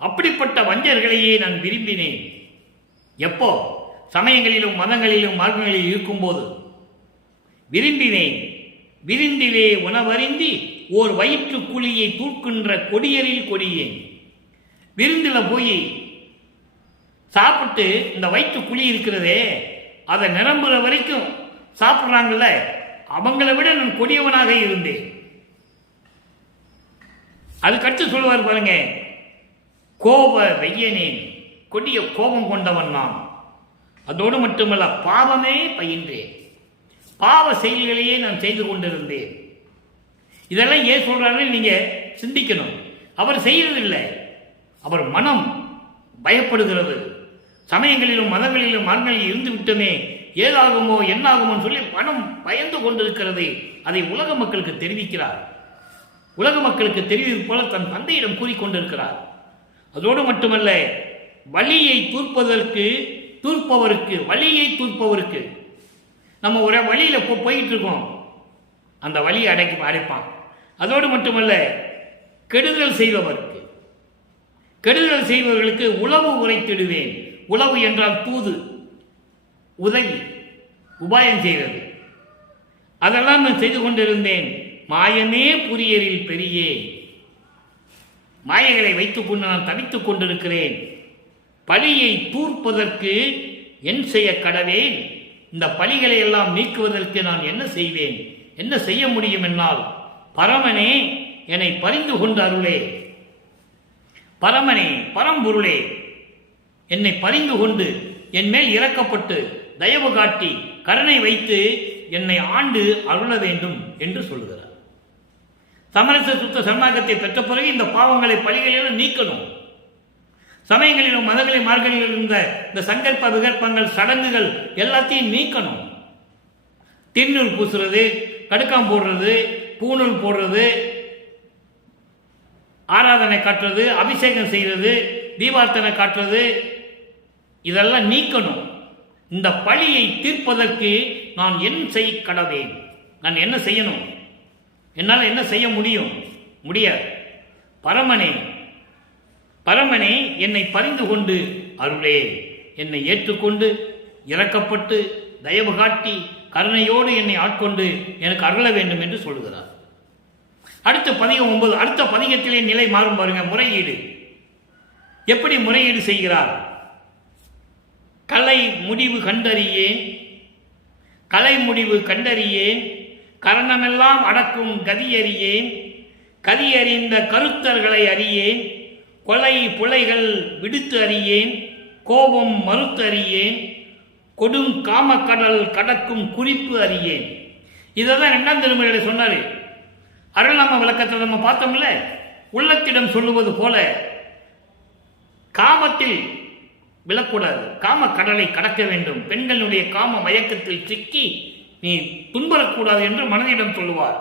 அப்படிப்பட்ட வஞ்சர்களையே நான் விரும்பினேன். எப்போ? சமயங்களிலும் மதங்களிலும் மார்க்கங்களில் இருக்கும்போது விரும்பினேன். விருந்திலே உணவருந்தி ஓர் வயிற்று குழியை தூக்கின்ற கொடியரில் கொடியேன். விருந்தில் போய் சாப்பிட்டு இந்த வயிற்று குழி இருக்கிறதே அதை நிரம்புற வரைக்கும் சாப்பிட்றாங்கல்ல, அவங்களை விட நான் கொடியவனாக இருந்தேன். அதுக்கடுத்து சொல்லுவார் பாருங்க, கோப வெய்யனேன், கொடிய கோபம் கொண்டவன் நான். அதோடு மட்டுமல்ல, பாவமே பயின்றேன், பாவ செயல்களையே நான் செய்து கொண்டிருந்தேன். இதெல்லாம் ஏன் சொல்றாரு நீங்க சிந்திக்கணும். அவர் செய்யறதில்லை, அவர் மனம் பயப்படுகிறது. சமயங்களிலும் மதங்களிலும் மரங்களில் இருந்து விட்டமே, ஏதாகுமோ என்னாகுமோ சொல்லி மனம் பயந்து கொண்டிருக்கிறது. அதை உலக மக்களுக்கு தெரிவிக்கிறார். உலக மக்களுக்கு தெரிவிப்பது போல தன் தந்தையிடம் கூறிக்கொண்டிருக்கிறார். அதோடு மட்டுமல்ல, வழியை தூர்ப்பவருக்கு நம்ம ஒரு வழியில போயிட்டு இருக்கோம், அந்த வழியை அடைப்பான். அதோடு மட்டுமல்ல, கெடுதல் செய்பவர்களுக்கு உளவு உரைத்திடுவேன். உளவு என்றால் தூது, உதவி, உபாயம் செய்வது. அதெல்லாம் நான் செய்து கொண்டிருந்தேன். மாயமே புரியரில் பெரியே, மாயைகளை வைத்துக் கொண்டு நான் தவித்துக் கொண்டிருக்கிறேன். பழியை தூர்ப்பதற்கு என் செய்ய கடவேன். இந்த பழிகளை எல்லாம் நீக்குவதற்கு நான் என்ன செய்வேன், என்ன செய்ய முடியும் என்னால், பரமனே என்னை பரிந்து கொண்டு அருளே. பரமனே, பரம்பொருளே, என்னை பரிந்து கொண்டு என் மேல் இறக்கப்பட்டு தயவு காட்டி கருணை வைத்து என்னை ஆண்டு அருள வேண்டும் என்று சொல்லுகிறார். சமரச சுத்த சரணாகத்தை பெற்ற பிறகு இந்த பாவங்களை பழிகளிலும் நீக்கணும். சமயங்களிலும் மதங்களிலும் மார்களிலும் இருந்த இந்த சங்கல்ப விகற்பங்கள், சடங்குகள் எல்லாத்தையும் நீக்கணும். திருநூல் பூசுறது, கடுக்காம் போடுறது, பூநூல் போடுறது, ஆராதனை காட்டுறது, அபிஷேகம் செய்வது, தீபார்த்தனை காட்டுறது, இதெல்லாம் நீக்கணும். இந்த பழியை தீர்ப்பதற்கு நான் என்ன செய்ய கடவேன், நான் என்ன செய்யணும், என்னால் என்ன செய்ய முடியும், முடியாது. பரமனே என்னை பரிந்து கொண்டு அருளே, என்னை ஏற்றுக்கொண்டு இறக்கப்பட்டு தயவு காட்டி கருணையோடு என்னை ஆட்கொண்டு எனக்கு அருள வேண்டும் என்று சொல்கிறார். அடுத்த பதிகம் 9. அடுத்த பதிகத்திலே நிலை மாறும் பாருங்க. முறையீடு. எப்படி முறையீடு செய்கிறார்? கலை முடிவு கண்டறியேன், கரணமெல்லாம் அடக்கும் கதியறியேன், கதியறிந்த கருத்தர்களை அறியேன், கொலை புலைகள் விடுத்து அறியேன், கோபம் மறுத்து அறியேன், கொடும் காமக்கடல் கடக்கும் குறிப்பு அறியேன். இதான் 2ஆம் திருமுறையில சொன்னாரு. அருள்நாம விளக்கத்தில் நம்ம பார்த்தோம்ல, உள்ளத்திடம் சொல்லுவது போல காமத்தில் விழக்கூடாது, காம கடலை கடக்க வேண்டும். பெண்களுடைய காம மயக்கத்தில் சிக்கி நீ துன்பரக்கூடாது என்று மனதிடம் சொல்லுவார்.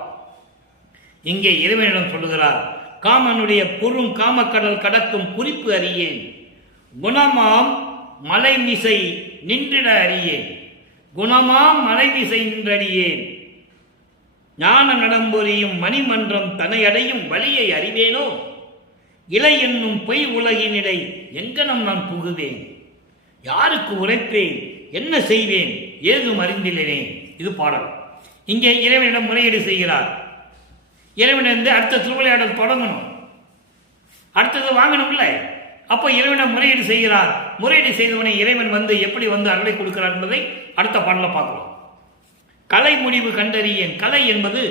இங்கே இறைவனிடம் சொல்லுகிறார், காமனுடைய பொறும் காமக்கடல் கடக்கும் குறிப்பு அறியேன், குணமாம் மலைமிசை நின்றிட அறியேன், குணமாம் மலைமிசை நின்றறியேன், ஞான நடம்பொறியும் மணிமன்றம் தனையடையும் வழியை அறிவேனோ, இலை என்னும் பொய் உலகினிடை எங்கனம் நான் புகுவேன், யாருக்கு உரைப்பேன், என்ன செய்வேன், ஏதும் அறிந்திலேனே. இது பாடல். இங்கே இறைவனிடம் முறையீடு செய்கிறார். இறைவனிடம் அடுத்த திருவிளையாடல் தொடங்கணும், அடுத்தது வாங்கணும்ல. அப்போ இறைவனிடம் முறையீடு செய்கிறார். முறையீடு செய்தவனை இறைவன் எப்படி அருளை கொடுக்கிறார் என்பதை அடுத்த பாடலில் பார்க்கலாம். கலை முடிவு கண்டறியேன். கலை என்பது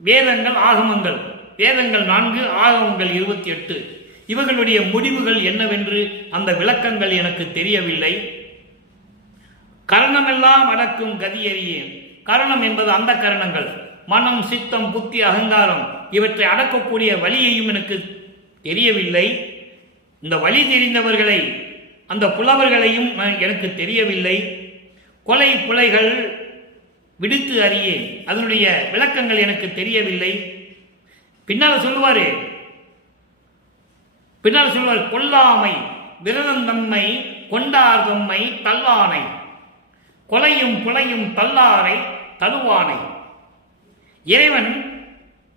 வேதங்கள், ஆகமங்கள். வேதங்கள் 4, ஆகமங்கள் 28. இவர்களுடைய முடிவுகள் என்னவென்று அந்த விளக்கங்கள் எனக்கு தெரியவில்லை. கரணமெல்லாம் அடக்கும் கதியறியேன். கரணம் என்பது அந்த கரணங்கள், மனம், சித்தம், புத்தி, அகங்காரம், இவற்றை அடக்கக்கூடிய வழியையும் எனக்கு தெரியவில்லை. இந்த வழி தெரிந்தவர்களை, அந்த புலவர்களையும் எனக்கு தெரியவில்லை. கொலை புலைகள் விடுத்து அறியேன், அதனுடைய விளக்கங்கள் எனக்கு தெரியவில்லை. பின்னால் சொல்லுவார், கொல்லாமை விரதம் தம்மை கொண்டார் தம்மை தல்லானை, கொலையும் புலையும் தல்லாரை தழுவானை. இறைவன்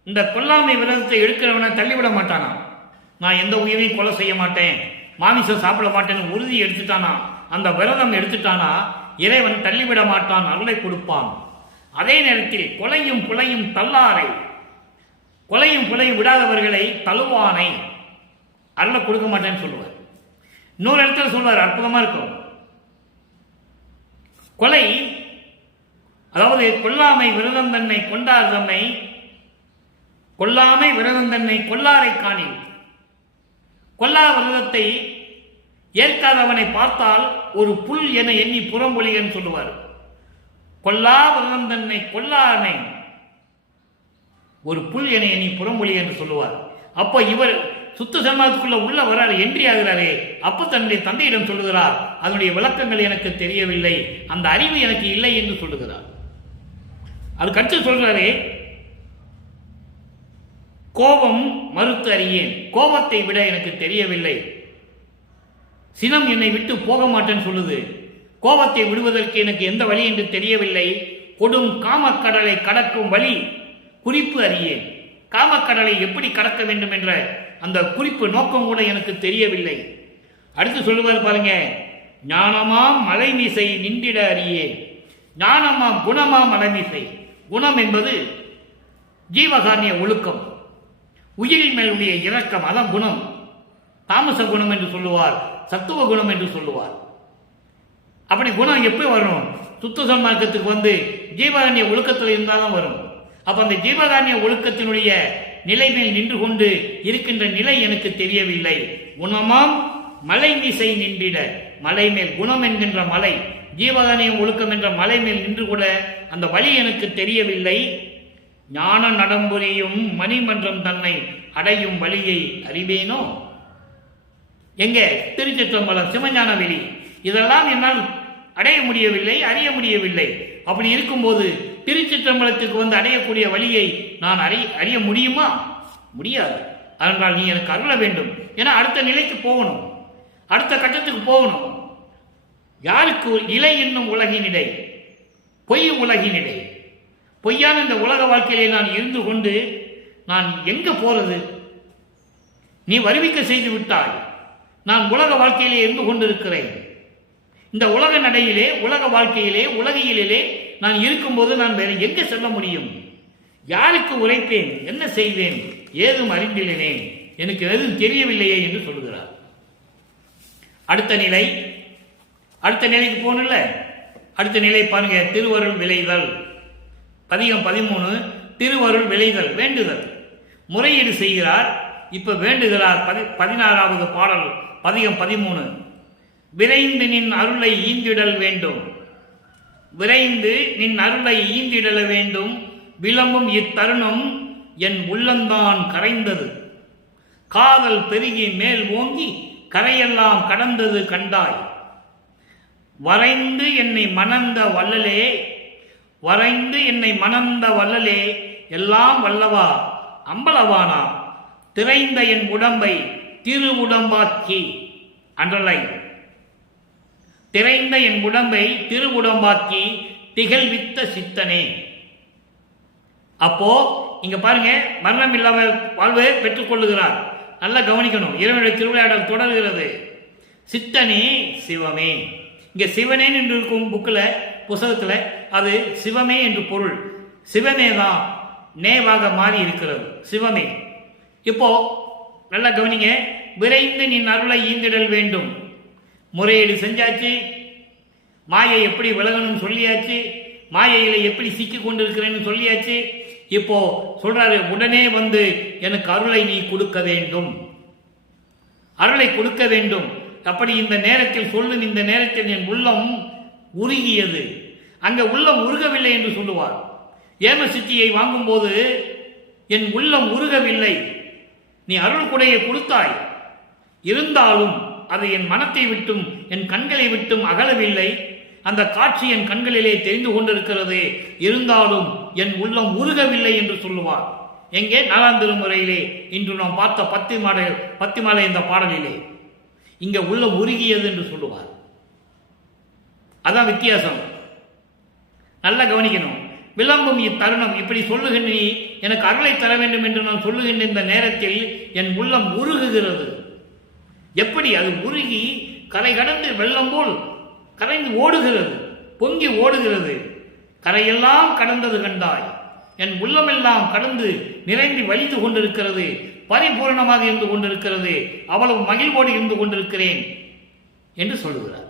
இந்த கொல்லாமை விரதத்தை எடுக்கிறவனை தள்ளிவிட மாட்டானா. நான் எந்த உயிரையும் கொலை செய்ய மாட்டேன், மாமிசம் சாப்பிட மாட்டேன்னு உறுதி எடுத்துட்டானா, அந்த விரதம் எடுத்துட்டானா, இறைவன் தள்ளிவிட மாட்டான், அருளை கொடுப்பான். அதே நேரத்தில் கொலையும் புலையும் தல்லாரை, கொலையும் புலையும் விடாதவர்களை தழுவானை, அருளை கொடுக்க மாட்டேன்னு சொல்லுவார். இன்னொரு இடத்துல சொல்வார், அற்புதமா இருக்கும். கொலை அதாவது கொல்லாமை விரதம் தன்னை கொண்டார் தம்மை, கொல்லாமை விரதம் தன்னை கொல்லாரை காணில். கொல்லா விரதத்தை ஏற்காதவனை பார்த்தால் ஒரு புல் என எண்ணி புறம்பொழிகன்னு சொல்லுவார். கொல்லா விரதம் தன்னை கொல்லானை ஒரு புல் என எண்ணி புறம்பொழி என்று சொல்லுவார். அப்போ இவர் சுத்த சன்மார்க்கத்துக்குள்ள உள்ள வராரு, என்ட்ரி ஆகிறாரே. அப்போ தன்னுடைய தந்தையிடம் சொல்லுகிறார், அதனுடைய விளக்கங்கள் எனக்கு தெரியவில்லை, அந்த அறிவு எனக்கு இல்லை என்று சொல்லுகிறார். அது கற்று சொல்றாரே, கோபம் மறுத்து அறியேன், கோபத்தை விட எனக்கு தெரியவில்லை, சினம் என்னை விட்டு போக மாட்டேன்னு சொல்லுது, கோபத்தை விடுவதற்கு எனக்கு எந்த வழி என்று தெரியவில்லை, கொடும் காமக்கடலை கடக்கும் வழி குறிப்பு அறியேன், காமக்கடலை எப்படி கடக்க வேண்டும் என்ற அந்த குறிப்பு நோக்கம் கூட எனக்கு தெரியவில்லை. அடுத்து சொல்லுவார் பாருங்க, ஞானமாம் மலைமிசை நின்றிட அறியேன், ஞானமாம் குணமாம் மலைமிசை. குணம் என்பது ஜீவகாரிய ஒழுக்கம், உயிரின் மேலுடைய இரக்கம், அதான் குணம். தாமச குணம் என்று சொல்லுவார், சத்துவ குணம் என்று சொல்லுவார். அப்படி குணம் எப்படி வரணும்? சுத்த சன்மார்க்கத்துக்கு வந்து ஜீவகாரிய ஒழுக்கத்தில் இருந்தால்தான் வரும். அப்ப அந்த ஜீவகாரிய ஒழுக்கத்தினுடைய நிலை மேல் நின்று கொண்டு இருக்கின்ற நிலை எனக்கு தெரியவில்லை. குணமாம் மலை மீசை நின்றிட, மலை மேல் குணம் என்கின்ற மலை, ஜீவகாரிய ஒழுக்கம் என்ற மலை மேல் நின்று கூட அந்த வழி எனக்கு தெரியவில்லை. ஞான நடம்புரியும் மணிமன்றம் தன்னை அடையும் வழியை அறிவேனோ. எங்கே? திருச்சிற்றம்பலம் சிவஞான வெளி. இதெல்லாம் என்னால் அடைய முடியவில்லை, அறிய முடியவில்லை. அப்படி இருக்கும்போது திருச்சிற்றம்பலத்துக்கு வந்து அடையக்கூடிய வழியை நான் அறிய முடியுமா? முடியாது. அதனால் நீ எனக்கு அருள வேண்டும். ஏன்னா அடுத்த நிலைக்கு போகணும், அடுத்த கட்டத்துக்கு போகணும். யாருக்கு? இலை என்னும் உலகினிடை, பொய் உலகினிடை, பொய்யான இந்த உலக வாழ்க்கையிலே நான் இருந்து கொண்டு நான் எங்க போறது? நீ வருவிக்க செய்து விட்டாய். நான் உலக வாழ்க்கையிலே இருந்து கொண்டிருக்கிறேன். இந்த உலக நடையிலே, உலக வாழ்க்கையிலே, உலகியலிலே நான் இருக்கும்போது நான் வேற எங்க செல்ல முடியும்? யாருக்கு உரைப்பேன்? என்ன செய்வேன்? ஏதும் அறிந்திலேனே, எனக்கு எதுவும் தெரியவில்லையே என்று சொல்கிறார். அடுத்த நிலை, அடுத்த நிலைக்கு போகணும்ல. அடுத்த நிலை பாருங்க, திருவருள் விளைதல். பதிகம் 13, திருவருள் விளைதல், வேண்டுதல். முறையீடு செய்கிறார். இப்ப வேண்டுகிறார். 16வது பாடல், பதிகம் 13. விரைந்து நின் அருளை ஈந்திடல் வேண்டும், விரைந்து நின் அருளை ஈந்திடல வேண்டும், விளம்பும் இத்தருணம் என் உள்ளந்தான் கரைந்தது, காதல் பெருகி மேல் ஓங்கி கரையெல்லாம் கடந்தது கண்டாய், வரைந்து என்னை மணந்த வல்லலே, வரைந்து என்னை மணந்த வல்லலே, எல்லாம் வல்லவா அம்பலவானா, திரைந்த என் உடம்பை திருவுடம்பாக்கி, அன்றலை, திரைந்த என் உடம்பை திருவுடம்பாக்கி திகழ்வித்த சித்தனே. அப்போ இங்க பாருங்க, மரணம் இல்லாம வாழ்வை பெற்றுக் கொள்ளுகிறார். நல்லா கவனிக்கணும், இறைவனுடைய திருவிளையாடல் தொடர்கிறது. சித்தனே சிவமே. இங்க சிவனே என்று இருக்கும் புக்கில், புத்தகத்துல அது சிவமே என்று பொருள். சிவமே தான் நேவாக மாறி இருக்கிறது, சிவமே. இப்போ நல்லா கவனிங்க, விரைந்து நின் அருளை ஈந்திடல் வேண்டும். முறையீடு செஞ்சாச்சு, மாயை எப்படி விலகணும்னு சொல்லியாச்சு, மாயையில எப்படி சிக்கி கொண்டிருக்கிறேன்னு சொல்லியாச்சு. இப்போ சொல்றாரு, உடனே வந்து எனக்கு அருளை நீ கொடுக்க வேண்டும், அருளை கொடுக்க வேண்டும். அப்படி இந்த நேரத்தில் சொல்லும், இந்த நேரத்தில் என் உள்ளம் உருகியது. அங்க உள்ளம் உருகவில்லை என்று சொல்லுவார். ஏம சித்தியை வாங்கும்போது என் உள்ளம் உருகவில்லை, நீ அருள் கொடையை கொடுத்தாய், இருந்தாலும் அது என் மனத்தை விட்டும் என் கண்களை விட்டும் அகலவில்லை. அந்த காட்சி என் கண்களிலே தெரிந்து கொண்டிருக்கிறது, இருந்தாலும் என் உள்ளம் உருகவில்லை என்று சொல்லுவார். எங்கே? 4ஆம் திருமுறையிலே இன்று நாம் பார்த்த பத்து மாலை இந்த பாடலிலே இங்க உள்ளம் உருகியது என்று சொல்லுவார். அதான் வித்தியாசம். நல்லா கவனிக்கணும். விளம்பும் இத்தருணம், இப்படி சொல்லுகின்ற நீ எனக்கு அருளை தர வேண்டும் என்று நான் சொல்லுகின்ற இந்த நேரத்தில் என் உள்ளம் உருகுகிறது. எப்படி? அது உருகி கரை கடந்து வெள்ளம் போல் கரைந்து ஓடுகிறது, பொங்கி ஓடுகிறது. கரையெல்லாம் கடந்தது கண்டாய், என் உள்ளமெல்லாம் கடந்து நிறைந்து வலிந்து கொண்டிருக்கிறது, பரிபூர்ணமாக இருந்து கொண்டிருக்கிறது, அவ்வளவு மகிழ்வோடு இருந்து கொண்டிருக்கிறேன் என்று சொல்லுகிறார்.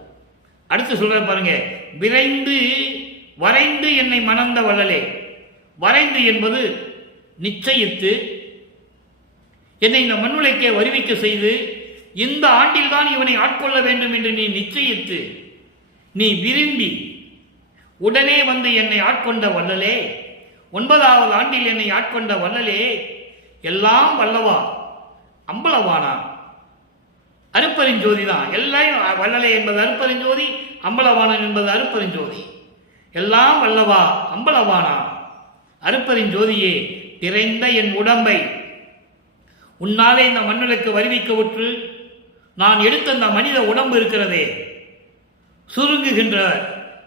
அடுத்து சொல்ற பாருங்க, விரைந்து வரைந்து என்னை மணந்த வள்ளலே. வரைந்து என்பது நிச்சயித்து என்னை இந்த மண்ணுலைக்கே வருவிக்க செய்து இந்த ஆண்டில்தான் இவனை ஆட்கொள்ள வேண்டும் என்று நீ நிச்சயித்து நீ விரும்பி உடனே வந்து என்னை ஆட்கொண்ட வள்ளலே, 9வது ஆண்டில் என்னை ஆட்கொண்ட வள்ளலே, எல்லாம் வல்லவா அம்பலவானா. அருப்பெருஞ்சோதி தான் எல்லாம். வள்ளலே என்பது அருப்பெருஞ்சோதி, அம்பலவானன் என்பது அருப்பெருஞ்சோதி. எல்லாம் வல்லவா அம்பலவானா. அருப்பெருஞ்சோதியே, திரைந்த என் உடம்பை உன்னாலே இந்த மண்ணுக்கு வருவிக்க உற்று நான் எடுத்த இந்த மனித உடம்பு இருக்கிறதே, சுருங்குகின்ற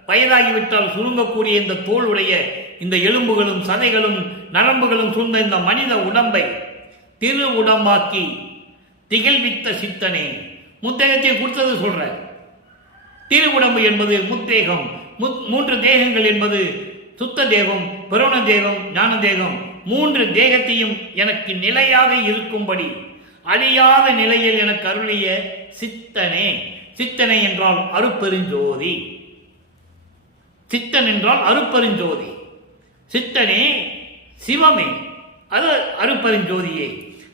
வயதாகிவிட்டால் சுருங்கக்கூடிய இந்த தோல் உடைய இந்த எலும்புகளும் சதைகளும் நரம்புகளும் சூழ்ந்த இந்த மனித உடம்பை திரு உடம்பாக்கி திகழ்வித்த சித்தனே. முத்தேகத்தை கொடுத்தது சொல்ற. திரு உடம்பு என்பது முத்தேகம். 3 தேகங்கள் என்பது சுத்த தேகம், புரோண தேகம், ஞான தேகம். 3 தேகத்தையும் எனக்கு நிலையாக இருக்கும்படி அழியாத நிலையில் எனக்கு அருளிய சித்தனே. சித்தனை என்றால் அருப்பெருஞ்சோதி. சித்தன் என்றால் அருப்பெருஞ்சோதி. சித்தனே சிவமே, அது அருப்பெருஞ்சோதியே.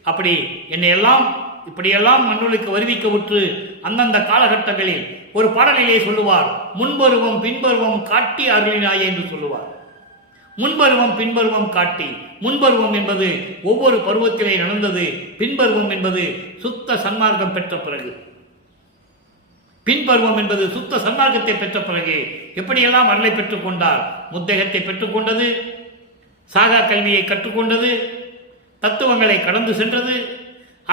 அப்படி என்னை எல்லாம் இப்படியெல்லாம் மண்ணுக்கு வருவிக்க உற்று அந்தந்த காலகட்டங்களில் ஒரு பாடலிலே சொல்லுவார், முன்பருவம் பின்பருவம் காட்டி அருளினாயே என்று சொல்லுவார். முன்பருவம் பின்பருவம் காட்டி. முன்பருவம் என்பது ஒவ்வொரு பருவத்திலே நடந்தது. பின்பருவம் என்பது சுத்த சன்மார்க்கம் பெற்ற பிறகு. பின்பருவம் என்பது சுத்த சன்மார்க்கத்தை பெற்ற பிறகு எப்படியெல்லாம் அருளை பெற்றுக் கொண்டார். முத்தேகத்தை பெற்றுக்கொண்டது, சாகா கல்வியை கற்றுக்கொண்டது, தத்துவங்களை கடந்து சென்றது,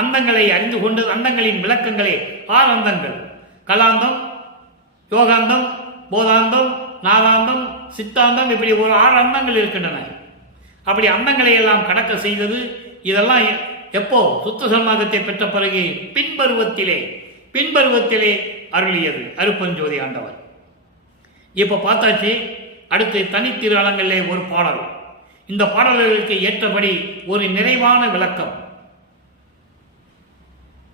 அந்தங்களை அறிந்து கொண்டது. அந்தங்களின் விளக்கங்களே 6 அந்தங்கள்: கலாந்தம், யோகாந்தம், போதாந்தம், நாதாந்தம், சித்தாந்தம். இப்படி ஒரு 6 அந்தங்கள் இருக்கின்றன. அப்படி அந்தங்களை எல்லாம் கடக்க செய்தது. இதெல்லாம் எப்போ? சுத்த சன்மார்க்கத்தை பெற்ற பிறகு பின்பருவத்திலே அருளியது அருப்பெருஞ்சோதி ஆண்டவர். இப்ப பார்த்தாச்சு. அடுத்து தனித்திருளங்களிலே ஒரு பாடல். இந்த பாடல்களுக்கு ஏற்றபடி ஒரு நிறைவான விளக்கம்.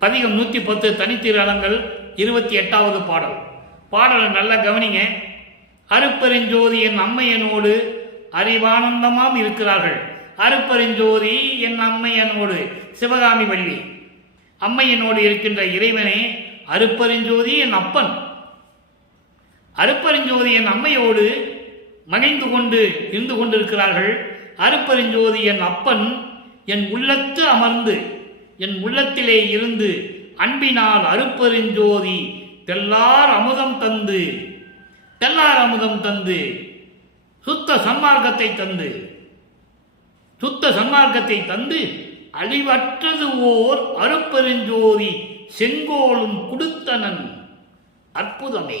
பதிகம் 110 தனித்திருளங்கள் 28வது பாடல். பாடல் நல்ல கவனிங்க. அருப்பெருஞ்சோதி என் அம்மையனோடு அறிவானந்தமாம் இருக்கிறார்கள். அருப்பெருஞ்சோதி என் அம்மையனோடு, சிவகாமி வள்ளி அம்மையனோடு இருக்கின்ற இறைவனே அருப்பெருஞ்சோதி என் அப்பன். அருப்பெருஞ்சோதி என் அம்மையோடு மகிழ்ந்து கொண்டு இருந்து கொண்டிருக்கிறார்கள். அருப்பெருஞ்சோதி என் அப்பன் என் உள்ளத்து அமர்ந்து என் உள்ளத்திலே இருந்து அன்பினால் அருப்பெருஞ்சோதி தெல்லார் அமுதம் தந்து சுத்த சன்மார்க்கத்தை தந்து அழிவற்றது ஓர் அருப்பெருஞ்சோதி செங்கோலும் கொடுத்தனன். அற்புதமே.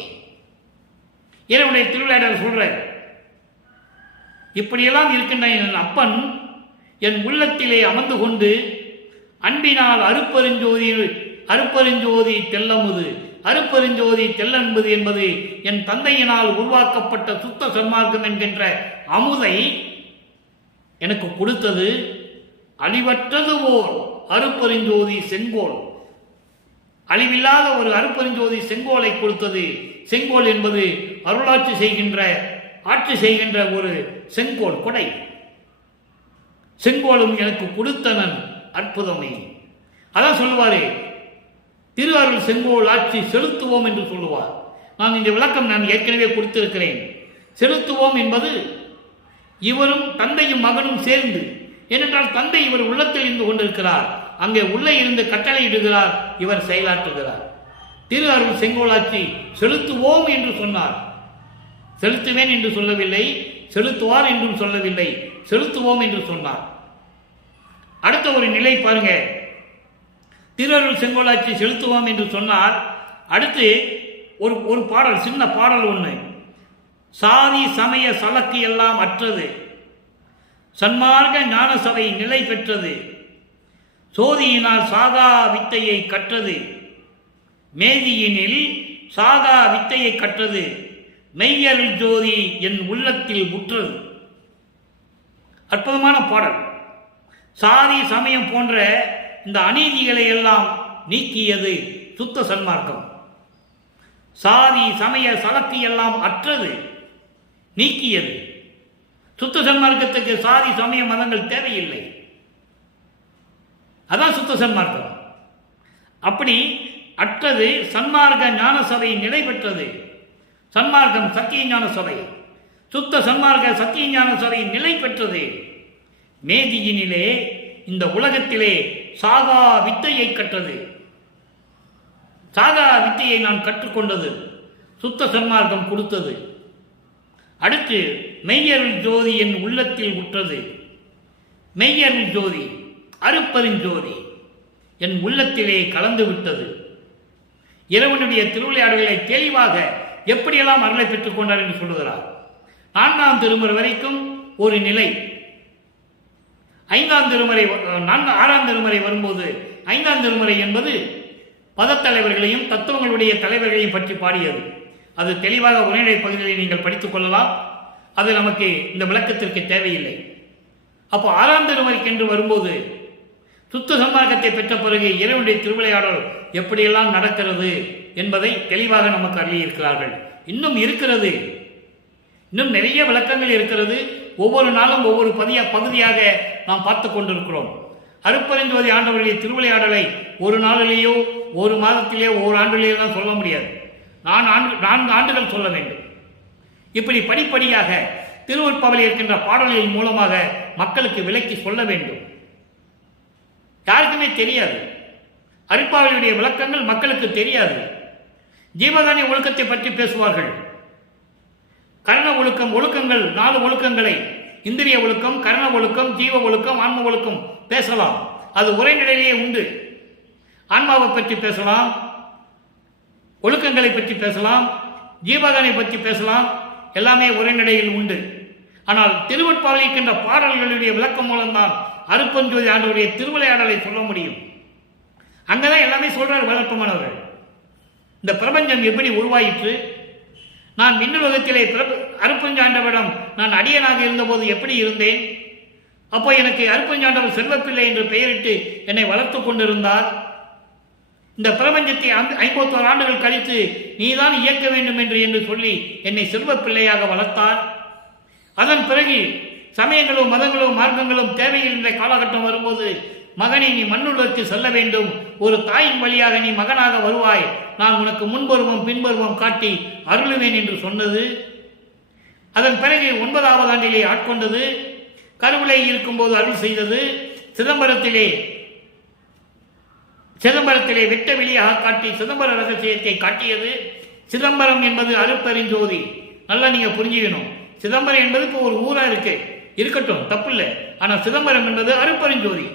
இறைவனுடைய திருவிளையாடல் சொல்ற. இப்படியெல்லாம் இருக்கின்ற என் அப்பன் என் உள்ளத்திலே அமர்ந்து கொண்டு அன்பினால் அருப்பெருஞ்சோதி தெல்லமுது. அருப்பெருஞ்சோதி தெல்லன்பது என்பது என் தந்தையினால் உருவாக்கப்பட்ட சுத்த சன்மார்க்கம் என்கின்ற அமுதை எனக்கு கொடுத்தது. அழிவற்றது ஓர் அருப்பெருஞ்சோதி செங்கோல். அழிவில்லாத ஒரு அருப்பெருஞ்சோதி செங்கோலை கொடுத்தது. செங்கோல் என்பது அருளாட்சி செய்கின்ற ஒரு செங்கோல் கொடை. செங்கோலும் எனக்கு கொடுத்தனன். அற்புதமே. அதான் சொல்லுவாரு, திரு அருள் செங்கோல் ஆட்சி செலுத்துவோம் என்று சொல்லுவார். நான் இந்த விளக்கம் ஏற்கனவே கொடுத்திருக்கிறேன். செலுத்துவோம் என்பது இவரும் தந்தையும் மகனும் சேர்ந்து. ஏனென்றால் தந்தை இவர் உள்ளத்தில் இருந்து கொண்டிருக்கிறார், அங்கே உள்ளே இருந்து கட்டளையிடுகிறார், இவர் செயலாற்றுகிறார். திரு அருள் செங்கோலாட்சி செலுத்துவோம் என்று சொன்னார். செலுத்துவேன் என்று சொல்லவில்லை, செலுத்துவார் என்றும் சொல்லவில்லை, செலுத்துவோம் என்று சொன்னார். அடுத்த ஒரு நிலை பாருங்க. திரு அருள் செங்கோலாட்சி செலுத்துவோம் என்று சொன்னார். அடுத்து ஒரு பாடல், சின்ன பாடல் ஒன்று. சாதி சமய சலக்கு எல்லாம் அற்றது, சன்மார்க்க ஞான சபை நிலை பெற்றது, சோதியினால் சாகா வித்தையை கற்றது, மேதியினில் சாகா வித்தையை கற்றது, மெய்யருள் ஜோதி என் உள்ளத்தில் முற்றது. அற்புதமான பாடல். சாதி சமயம் போன்ற இந்த அநீதிகளை எல்லாம் நீக்கியது சுத்த சன்மார்க்கம். சாதி சமய சலக்கு எல்லாம் அற்றது. நீக்கியது. சுத்த சன்மார்க்கத்துக்கு சாதி சமய மதங்கள் தேவையில்லை. அதான் சுத்த சன்மார்க்கம். அப்படி அற்றது சன்மார்க்க ஞான சபை நிலை பெற்றது. சன்மார்க்கம் சத்திய ஞான சபை, சுத்த சன்மார்க்க சத்திய ஞான சபை நிலை பெற்றது. மேதியினிலே இந்த உலகத்திலே சாகா வித்தையை கற்றது. சாகா வித்தையை நான் கற்றுக்கொண்டது சுத்த சன்மார்க்கம் கொடுத்தது. அடுத்து மெய்யருள் ஜோதி என் உள்ளத்தில் உற்றது. மெய்யருள் ஜோதி, அருப்பெருஞ்சோதி என் உள்ளத்திலே கலந்து விட்டது. இறைவனுடைய திருவிளையாடல்களை தெளிவாக எப்படியெல்லாம் அருளை பெற்றுக் கொண்டார் என்று சொல்லுகிறார். 4ஆம் திருமுறை வரைக்கும் ஒரு நிலை, 6ஆம் திருமுறை வரும்போது 5ஆம் திருமுறை என்பது பதத்தலைவர்களையும் தத்துவங்களுடைய தலைவர்களையும் பற்றி பாடியது. அது தெளிவாக உரைநடை பகுதிகளை நீங்கள் படித்துக் கொள்ளலாம். அது நமக்கு இந்த விளக்கத்திற்கு தேவையில்லை. அப்போ 6ஆம் திருமுறைக்கு என்று வரும்போது சுத்த சன்மார்க்கத்தை பெற்ற பிறகு இறைவனுடைய திருவிளையாடல் எப்படியெல்லாம் நடக்கிறது என்பதை தெளிவாக நமக்கு அருளியிருக்கிறார்கள். இன்னும் இருக்கிறது, இன்னும் நிறைய விளக்கங்கள் இருக்கிறது. ஒவ்வொரு நாளும் ஒவ்வொரு பகுதியாக நாம் பார்த்து கொண்டிருக்கிறோம். அருப்பெருஞ்சோதி ஆண்டவருடைய திருவிளையாடலை ஒரு நாளிலேயோ ஒரு மாதத்திலேயோ ஒரு ஆண்டிலேயோ தான் சொல்ல முடியாது. 4 ஆண்டுகள் சொல்ல வேண்டும். இப்படி படிப்படியாக திருவருட்பாவில் இருக்கின்ற பாடல்களின் மூலமாக மக்களுக்கு விளக்கி சொல்ல வேண்டும். யாருக்குமே தெரியாது. அருட்பாவிலுடைய விளக்கங்கள் மக்களுக்கு தெரியாது. ஜீவகாணி ஒழுக்கத்தை பற்றி பேசுவார்கள். கரண ஒழுக்கங்கள் 4 ஒழுக்கங்களை, இந்திரிய ஒழுக்கம், கரண ஒழுக்கம், ஜீவ ஒழுக்கம், ஆன்ம ஒழுக்கம் பேசலாம். அது உரைநடையிலேயே உண்டு. ஆன்மாவை பற்றி பேசலாம், ஒழுக்கங்களை பற்றி பேசலாம், ஜீவகானை பற்றி பேசலாம், எல்லாமே உரைநடையில் உண்டு. ஆனால் திருவருட்பாவில் இருக்கின்ற பாடல்களுடைய விளக்கம் மூலம்தான் அருப்பெருஞ்சோதி ஆண்டவருடைய திருவிளையாடலை சொல்ல முடியும். அங்கதான் எல்லாமே சொல்றார் வளர்ப்பமானவர்கள். இந்த பிரபஞ்சம் எப்படி உருவாயிற்று, நான் விண்ணுலகத்திலே அருப்பெருஞ்சாண்டவரிடம் நான் அடியனாக இருந்தபோது எப்படி இருந்தேன், அப்போ எனக்கு அருப்பெருஞ்சாண்டவர் செல்வப்பிள்ளை என்று பெயரிட்டு என்னை வளர்த்து கொண்டிருந்தார். இந்த பிரபஞ்சத்தை 51 ஆண்டுகள் கழித்து நீதான் இயக்க வேண்டும் என்று சொல்லி என்னை செல்வப்பிள்ளையாக வளர்த்தார். அதன் பிறகு சமயங்களும் மதங்களும் மார்க்கங்களும் தேவையில்லை காலகட்டம் வரும்போது, மகனை நீ மண்ணுலகத்தில் செல்ல வேண்டும், ஒரு தாயின் வழியாக நீ மகனாக வருவாய், நான் உனக்கு முன்பருவம் பின்பருவம் காட்டி அருளுவேன் என்று சொன்னது. அதன் பிறகு 9ஆவது ஆண்டிலே ஆட்கொண்டது. கருவிலை இருக்கும்போது அருள் செய்தது. சிதம்பரத்திலே வெட்ட வெளியாக காட்டி சிதம்பர ரகசியத்தை காட்டியது. சிதம்பரம் என்பது அருப்பெருஞ்சோதி. நல்லா நீங்க புரிஞ்சுக்கணும். சிதம்பரம் என்பது இப்போ ஒரு ஊரா இருக்கட்டும், தப்பு இல்லை. ஆனால் சிதம்பரம் என்பது அருப்பெருஞ்சோதி.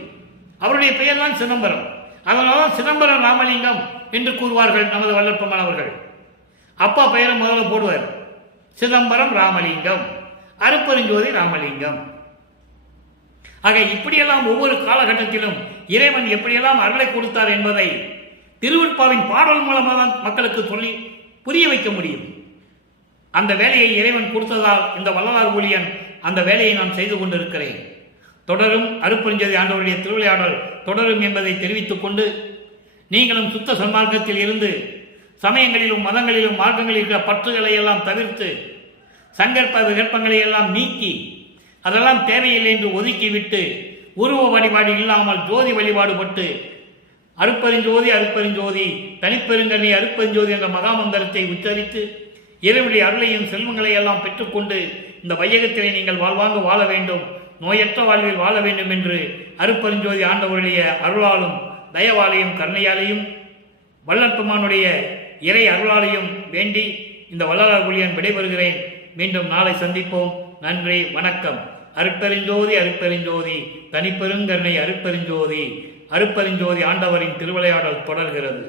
அவருடைய பெயர் தான் சிதம்பரம். அதனால சிதம்பரம் ராமலிங்கம் என்று கூறுவார்கள் நமது வல்லற்பமானவர்கள். அப்பா பெயரை முதல்ல போடுவார், சிதம்பரம் ராமலிங்கம், அருப்பெருஞ்சோதி ராமலிங்கம். ஆக இப்படியெல்லாம் ஒவ்வொரு காலகட்டத்திலும் இறைவன் எப்படியெல்லாம் அருளை கொடுத்தார் என்பதை திருவருட்பாவின் பாடல் மூலமாக மக்களுக்கு சொல்லி புரிய வைக்க முடியும். அந்த வேலையை இறைவன் கொடுத்ததால் இந்த வள்ளலார் ஊழியன் அந்த வேலையை நான் செய்து கொண்டிருக்கிறேன். தொடரும் அருப்பெருஞ்சோதி ஆண்டவருடைய திருவிளையாடல் தொடரும் என்பதை தெரிவித்துக் கொண்டு, நீங்களும் சுத்த சன்மார்க்கத்தில் இருந்து சமயங்களிலும் மதங்களிலும் மார்க்கங்களில் இருக்கிற பற்றுகளை எல்லாம் தவிர்த்து சங்கற்ப விகற்பங்களை எல்லாம் நீக்கி அதெல்லாம் தேவையில்லை என்று ஒதுக்கிவிட்டு உருவ வழிபாடு இல்லாமல் ஜோதி வழிபாடுபட்டு அருப்பெருஞ்சோதி அருப்பெருஞ்சோதி தனிப்பெருங்கனி அருப்பெருஞ்சோதி என்ற மகாமந்திரத்தை உச்சரித்து இறைவனுடைய அருளையும் செல்வங்களை எல்லாம் பெற்றுக்கொண்டு இந்த வையகத்திலே நீங்கள் வாழ்வாங்க வாழ வேண்டும், நோயற்ற வாழ்வில் வாழ வேண்டும் என்று அருப்பெருஞ்சோதி ஆண்டவருடைய அருளாலும் தயவாலையும் கருணையாலையும் வல்லற்பமானுடைய இறை அருளாலையும் வேண்டி இந்த வள்ளலார் ஊழியன் விடைபெறுகிறேன். மீண்டும் நாளை சந்திப்போம். நன்றி, வணக்கம். அருப்பெருஞ்சோதி அருப்பெருஞ்சோதி தனிப்பெருங்கருணை அருப்பெருஞ்சோதி. அருப்பெருஞ்சோதி ஆண்டவரின் திருவிளையாடல் தொடர்கிறது.